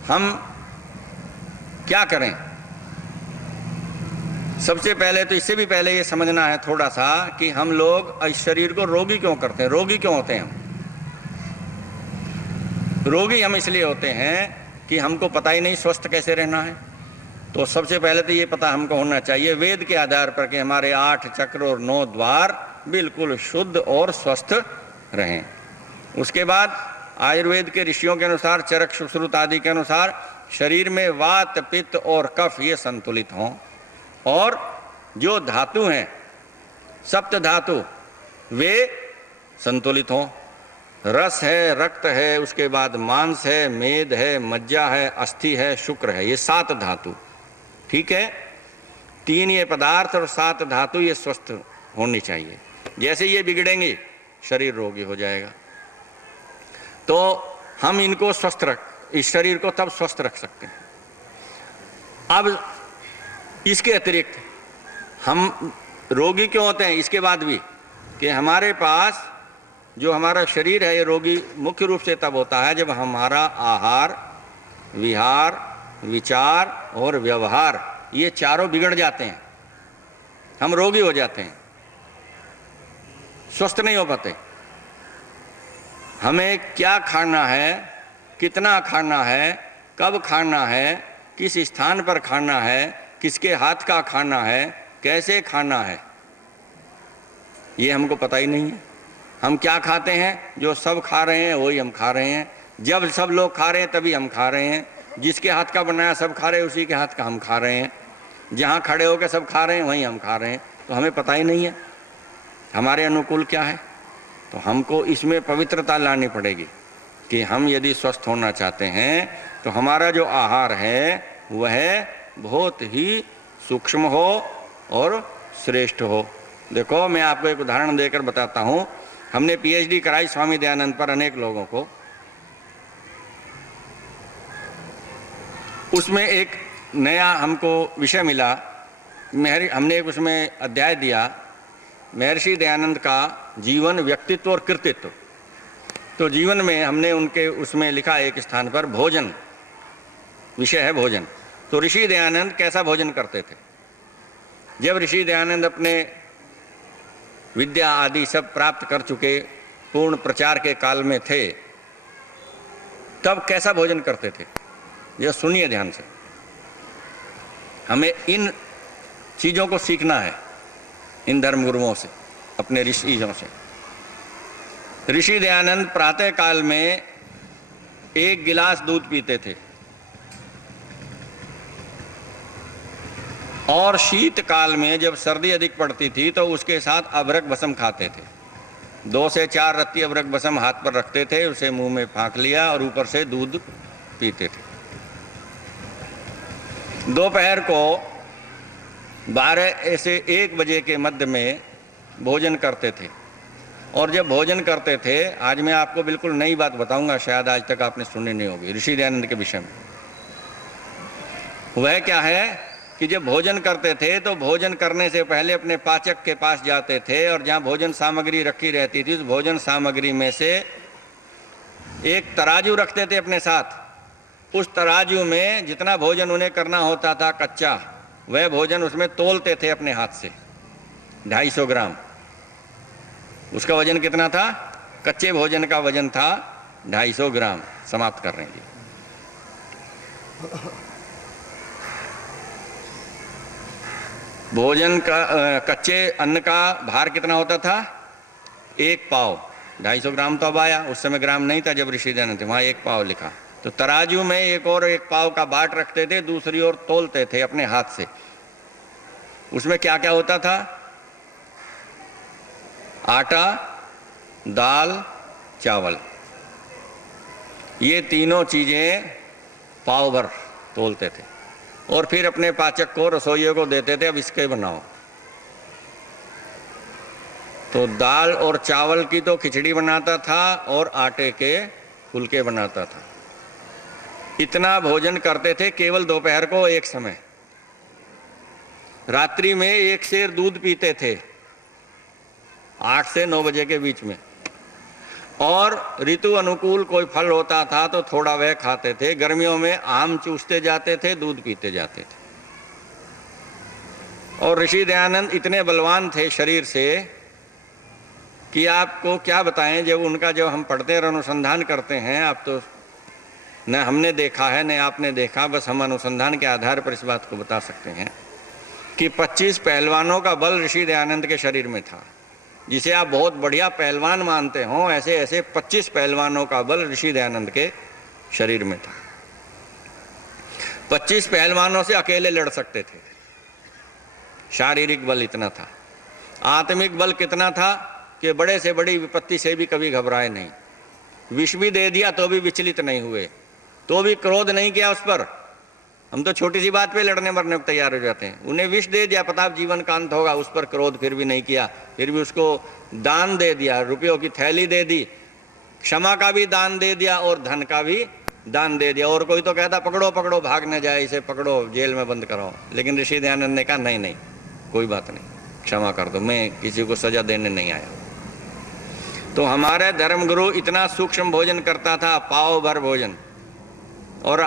हम क्या करें? सबसे पहले तो इससे भी पहले ये समझना है थोड़ा सा कि हम लोग इस शरीर को रोगी क्यों करते हैं। रोगी क्यों होते हैं हम? रोगी हम इसलिए होते हैं कि हमको पता ही नहीं स्वस्थ कैसे रहना है। तो सबसे पहले तो ये पता हमको होना चाहिए वेद के आधार पर कि हमारे 8 चक्र और 9 द्वार बिल्कुल शुद्ध और स्वस्थ रहें। उसके बाद आयुर्वेद के ऋषियों के अनुसार, चरक सुश्रुत आदि के अनुसार शरीर में वात, पित्त और कफ ये संतुलित हों, और जो धातु हैं, सप्त धातु, वे संतुलित हों। रस है, रक्त है, उसके बाद मांस है, मेद है, मज्जा है, अस्थि है, शुक्र है, ये 7 धातु। ठीक है, 3 ये पदार्थ और 7 धातु ये स्वस्थ होनी चाहिए। जैसे ये बिगड़ेंगे शरीर रोगी हो जाएगा। तो हम इनको स्वस्थ इस शरीर को तब स्वस्थ रख सकते हैं। अब इसके अतिरिक्त हम रोगी क्यों होते हैं इसके बाद भी, कि हमारे पास जो हमारा शरीर है ये रोगी मुख्य रूप से तब होता है जब हमारा आहार, विहार, विचार और व्यवहार ये चारों बिगड़ जाते हैं। हम रोगी हो जाते हैं, स्वस्थ नहीं हो पाते। हमें क्या खाना है, कितना खाना है, कब खाना है, किस स्थान पर खाना है, किसके हाथ का खाना है, कैसे खाना है, ये हमको पता ही नहीं है। हम क्या खाते हैं? जो सब खा रहे हैं वही हम खा रहे हैं। जब सब लोग खा रहे हैं तभी हम खा रहे हैं। जिसके हाथ का बनाया सब खा रहे हैं, उसी के हाथ का हम खा रहे हैं। जहाँ खड़े होकर सब खा रहे हैं वहीं हम खा रहे हैं। तो हमें पता ही नहीं है हमारे अनुकूल क्या है। तो हमको इसमें पवित्रता लानी पड़ेगी कि हम यदि स्वस्थ होना चाहते हैं तो हमारा जो आहार है वह बहुत ही सूक्ष्म हो और श्रेष्ठ हो। देखो, मैं आपको एक उदाहरण देकर बताता हूँ। हमने पीएचडी कराई स्वामी दयानंद पर अनेक लोगों को। उसमें एक नया हमको विषय मिला। हमने एक उसमें अध्याय दिया, महर्षि दयानंद का जीवन, व्यक्तित्व और कृतित्व। तो जीवन में हमने उनके उसमें लिखा एक स्थान पर भोजन, विषय है भोजन। तो ऋषि दयानंद कैसा भोजन करते थे? जब ऋषि दयानंद अपने विद्या आदि सब प्राप्त कर चुके, पूर्ण प्रचार के काल में थे, तब कैसा भोजन करते थे यह सुनिए ध्यान से। हमें इन चीज़ों को सीखना है इन धर्मगुरुओं से, अपने ऋषियों से। ऋषि दयानंद प्रातः काल में 1 गिलास दूध पीते थे और शीत काल में जब सर्दी अधिक पड़ती थी तो उसके साथ अभ्रक भस्म खाते थे। 2 से 4 रत्ती अभ्रक भस्म हाथ पर रखते थे, उसे मुंह में फाँक लिया और ऊपर से दूध पीते थे। दोपहर को 12 से 1 बजे के मध्य में भोजन करते थे। और जब भोजन करते थे, आज मैं आपको बिल्कुल नई बात बताऊंगा, शायद आज तक आपने सुनी नहीं होगी ऋषि दयानंद के विषय में। वह क्या है कि जब भोजन करते थे तो भोजन करने से पहले अपने पाचक के पास जाते थे और जहाँ भोजन सामग्री रखी रहती थी उस भोजन सामग्री में से एक तराजू रखते थे अपने साथ। उस तराजू में जितना भोजन उन्हें करना होता था कच्चा, वह भोजन उसमें तोलते थे अपने हाथ से। 250 ग्राम उसका वजन कितना था? कच्चे भोजन का वजन था 250 ग्राम। समाप्त कर रहे हैं जी। भोजन का कच्चे अन्न का भार कितना होता था? 1 पाव। 250 ग्राम तो अब आया, उस समय ग्राम नहीं था जब ऋषि दयानंद थे, वहाँ 1 पाव लिखा। तो तराजू में एक और एक पाव का बाट रखते थे, दूसरी ओर तोलते थे अपने हाथ से। उसमें क्या क्या होता था? आटा, दाल, चावल, ये तीनों चीजें पाव भर तोलते थे और फिर अपने पाचक को, रसोइयों को देते थे, अब इसके बनाओ। तो दाल और चावल की तो खिचड़ी बनाता था और आटे के फुलके बनाता था। इतना भोजन करते थे केवल दोपहर को एक समय। रात्रि में 1 सेर दूध पीते थे 8 से 9 बजे के बीच में, और ऋतु अनुकूल कोई फल होता था तो थोड़ा वह खाते थे। गर्मियों में आम चूसते जाते थे, दूध पीते जाते थे। और ऋषि दयानंद इतने बलवान थे शरीर से कि आपको क्या बताएं। जब उनका जब हम पढ़ते और अनुसंधान करते हैं, आप तो न हमने देखा है न आपने देखा, बस हम अनुसंधान के आधार पर इस बात को बता सकते हैं कि 25 पहलवानों का बल ऋषि दयानंद के शरीर में था। जिसे आप बहुत बढ़िया पहलवान मानते हो, ऐसे ऐसे 25 पहलवानों का बल ऋषि दयानंद के शरीर में था। 25 पहलवानों से अकेले लड़ सकते थे। शारीरिक बल इतना था। आत्मिक बल कितना था कि बड़े से बड़ी विपत्ति से भी कभी घबराए नहीं। विष भी दे दिया तो भी विचलित नहीं हुए, तो भी क्रोध नहीं किया उस पर। हम तो छोटी सी बात पे लड़ने मरने को तैयार हो जाते हैं। उन्हें विष दे दिया, पता जीवन का अंत होगा, उस पर क्रोध फिर भी नहीं किया। फिर भी उसको दान दे दिया, रुपयों की थैली दे दी, क्षमा का भी दान दे दिया और धन का भी दान दे दिया। और कोई तो कहता पकड़ो पकड़ो, भाग न जाए, इसे पकड़ो, जेल में बंद कराओ। लेकिन ऋषि दयानंद ने कहा नहीं नहीं, कोई बात नहीं, क्षमा कर दो, मैं किसी को सजा देने नहीं आया। तो हमारे धर्मगुरु इतना सूक्ष्म भोजन करता था, पाव भर भोजन। और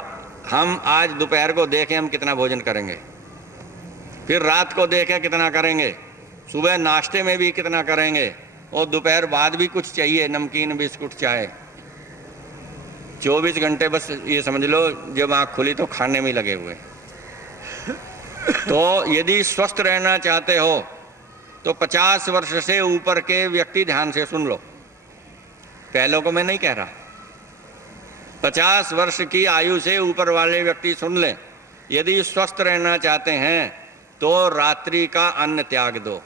हम आज दोपहर को देखें हम कितना भोजन करेंगे, फिर रात को देखें कितना करेंगे, सुबह नाश्ते में भी कितना करेंगे, और दोपहर बाद भी कुछ चाहिए, नमकीन, बिस्कुट, चाय। 24 घंटे बस ये समझ लो, जब आँख खुली तो खाने में लगे हुए। तो यदि स्वस्थ रहना चाहते हो तो 50 वर्ष से ऊपर के व्यक्ति ध्यान से सुन लो। पहलों को मैं नहीं कह रहा, 50 वर्ष की आयु से ऊपर वाले व्यक्ति सुन लें। यदि स्वस्थ रहना चाहते हैं तो रात्रि का अन्न त्याग दो।